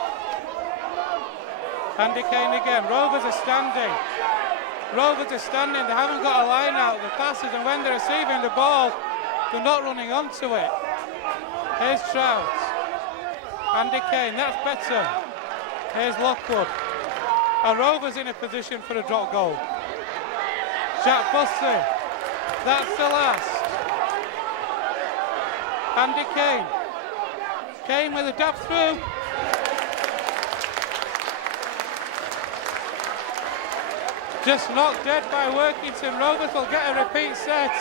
Andy Kane again. Rovers are standing. They haven't got a line out. The passes, and when they're receiving the ball, they're not running onto it. Here's Trout. Andy Kane, that's better. Here's Lockwood. And Rovers in a position for a drop goal. Jack Bussey. That's the last. Andy Kane. Kane with a dab through. Just knocked dead by Workington. Rovers will get a repeat set.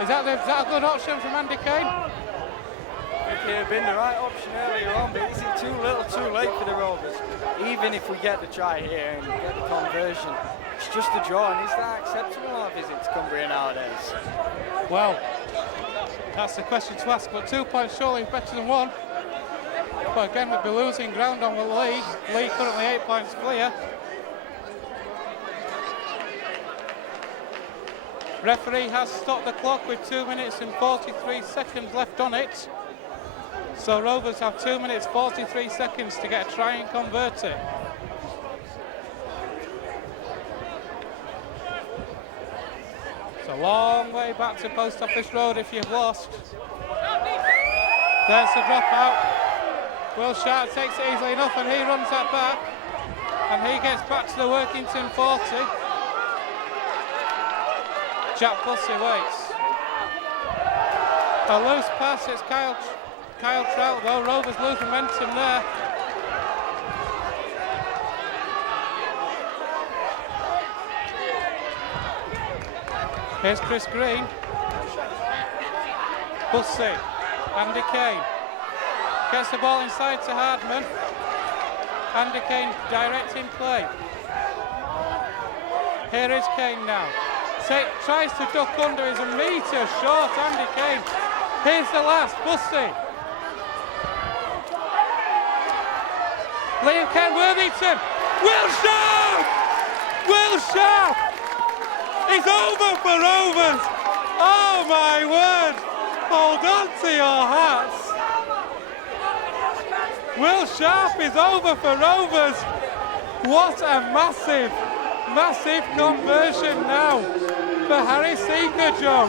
Is that a good option from Andy Kane? I think it had been the right option earlier on, but is it too little too late for the Rovers? Even if we get the try here and get the conversion, it's just a draw, and is that acceptable on our visit to Cumbria nowadays? Well, that's the question to ask, but 2 points surely is better than 1. But again, we'd be losing ground on the lead. Lee currently 8 points clear. Referee has stopped the clock with 2 minutes and 43 seconds left on it. So Rovers have 2 minutes 43 seconds to get a try and convert it. It's a long way back to Post Office Road if you've lost. There's the dropout. Will Sharp takes it easily enough and he runs that back. And he gets back to the Workington 40. Jack Bussey waits. A loose pass, it's Kyle Trout though. Rovers lose momentum there. Here's Chris Green. Bussey. Andy Kane. Gets the ball inside to Hardman. Andy Kane directing play. Here is Kane now. Tries to duck under, is a metre short, Andy Kane. Here's the last, Bussey. Liam Kent Worthington. Will Sharp! Will Sharp! It's over for Rovers. Oh my word. Hold on to your hats. Will Sharp is over for Rovers. What a massive conversion now for Harry Seeker, Joe.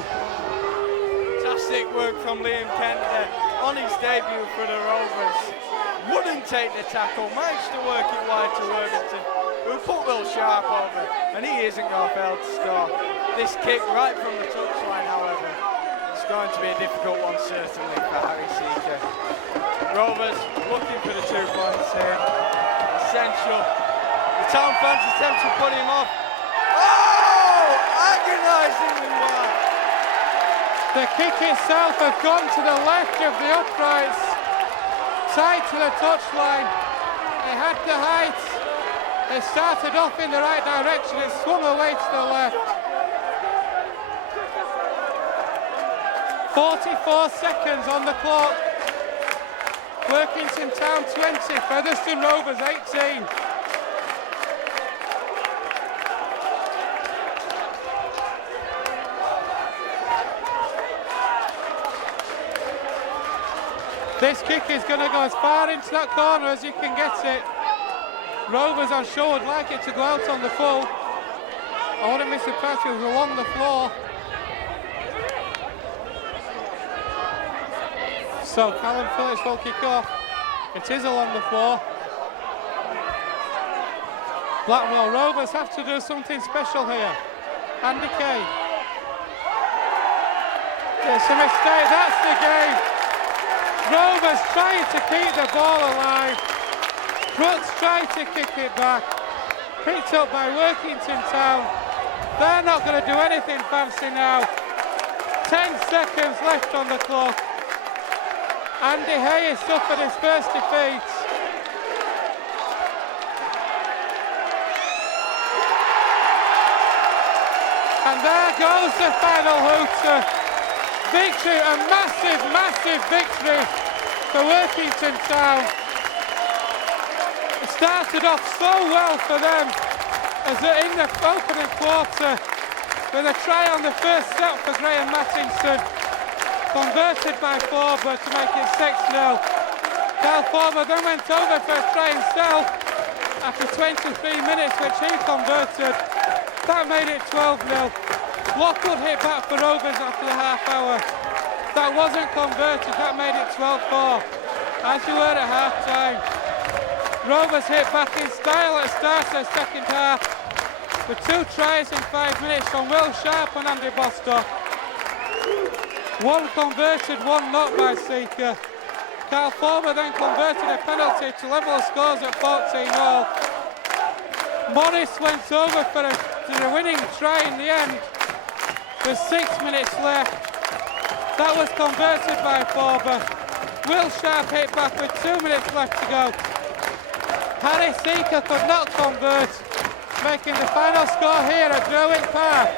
Fantastic work from Liam Kent there on his debut for the Rovers. Wouldn't take the tackle, managed to work it wide to Worthington, who put Will Sharp over, and he isn't going to fail to score. This kick right from the touchline, however, it's going to be a difficult one certainly for Harry Seeker. Rovers looking for the 2 points here. Essential. The town fans attempt to put him off. Oh! Agonisingly wide. The kick itself has gone to the left of the uprights. tight to the touchline. They had the height. They started off in the right direction. It swung away to the left. 44 seconds on the clock. Workington Town 20, Featherstone Rovers 18. This kick is going to go as far into that corner as you can get it. Rovers, I'm sure, would like it to go out on the full. I wouldn't be surprised if it was along the floor. So Callum Phillips will kick off. It is along the floor. Blackwell Rovers have to do something special here. Andy Kane. It's a mistake, that's the game. Rovers trying to keep the ball alive. Crooks trying to kick it back. Picked up by Workington Town. They're not going to do anything fancy now. 10 seconds left on the clock. Andy Hayes suffered his first defeat. And there goes the final hooter. Victory, a massive, massive victory for Workington Town. It started off so well for them as in the opening quarter with a try on the first set for Graham Mattinson, converted by Forber to make it 6-0. Carl Forber then went over for a try himself after 23 minutes, which he converted. That made it 12-0. Lockwood hit back for Rovers after the half hour. That wasn't converted, that made it 12-4. As you heard at half time, Rovers hit back in style at the start of the second half with 2 tries in 5 minutes from Will Sharp and Andy Bostock. One converted, one not by Seeker. Carl Forber then converted a penalty to level the scores at 14-all. Morris went over for the winning try in the end. With 6 minutes left. That was converted by Forber. Will Sharp hit back with 2 minutes left to go. Harry Seeker could not convert, making the final score here at Derwent Park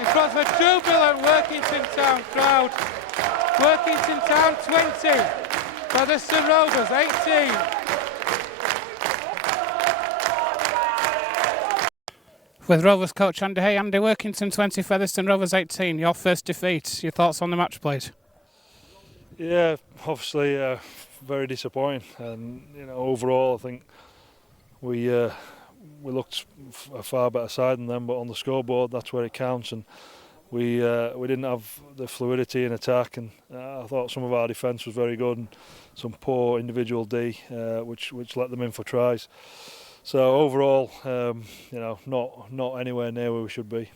in front of a jubilant Workington Town crowd. Workington Town 20, Featherstone Rovers 18. With Rovers coach Andy Hay, Andy, Workington 20, Featherstone Rovers 18. Your first defeat. Your thoughts on the match, please? Yeah, obviously very disappointing, and overall I think we looked a far better side than them, but on the scoreboard that's where it counts, and we didn't have the fluidity in attack, and I thought some of our defence was very good and some poor individual D, which let them in for tries. So overall, not anywhere near where we should be.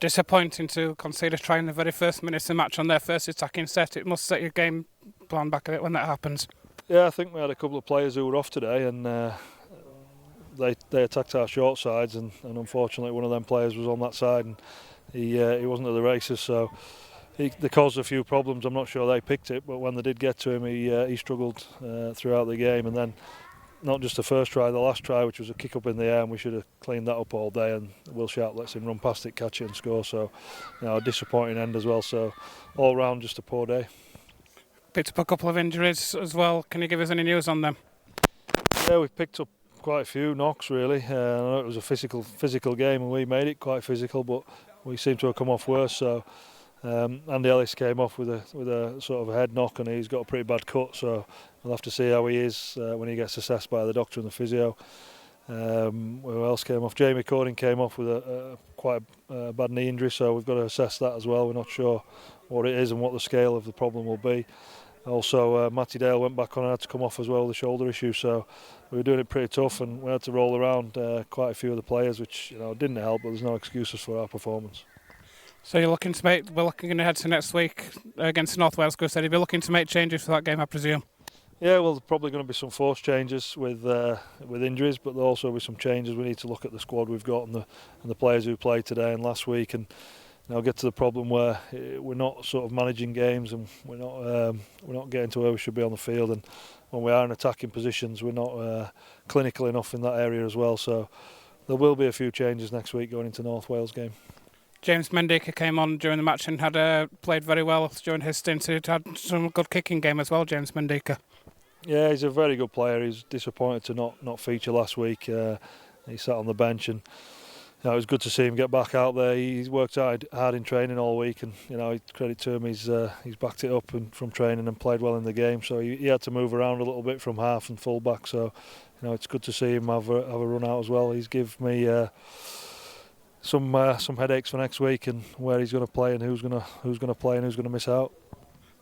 Disappointing to concede a try in the very first minutes of the match on their first attacking set. It must set your game plan back a bit when that happens. Yeah, I think we had a couple of players who were off today, and they attacked our short sides, and unfortunately one of them players was on that side, and he wasn't at the races, so they caused a few problems. I'm not sure they picked it, but when they did get to him, he struggled throughout the game, and then not just the first try, the last try, which was a kick up in the air, and we should have cleaned that up all day, and Will Sharp lets him run past it, catch it and score, so a disappointing end as well, so all round just a poor day. Picked up a couple of injuries as well. Can you give us any news on them? Yeah, we've picked up quite a few knocks really. I know it was a physical game and we made it quite physical, but we seem to have come off worse, so Andy Ellis came off with a sort of a head knock, and he's got a pretty bad cut, so we'll have to see how he is when he gets assessed by the doctor and the physio. Who else came off? Jamie Cording came off with quite a bad knee injury, so we've got to assess that as well. We're not sure what it is and what the scale of the problem will be. Also, Matty Dale went back on and had to come off as well with a shoulder issue, so we were doing it pretty tough, and we had to roll around quite a few of the players, which didn't help, but there's no excuses for our performance. So we're looking ahead to next week against North Wales Crusaders. You'll be looking to make changes for that game, I presume. Yeah, well, there's probably going to be some forced changes with injuries, but there'll also be some changes. We need to look at the squad we've got and the players who played today and last week, and get to the problem where we're not sort of managing games, and we're not getting to where we should be on the field, and when we are in attacking positions, we're not clinical enough in that area as well. So there will be a few changes next week going into North Wales game. James Mendika came on during the match and had played very well during his stint. He had some good kicking game as well, James Mendika. Yeah, he's a very good player. He's disappointed to not feature last week. He sat on the bench, and it was good to see him get back out there. He's worked hard in training all week, and credit to him, he's backed it up from training and played well in the game. So he had to move around a little bit from half and full back. So it's good to see him have a run out as well. He's given me some headaches for next week and where he's going to play and who's going to play and who's going to miss out.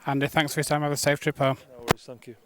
Andy, thanks for your time. Have a safe trip home. No worries, thank you.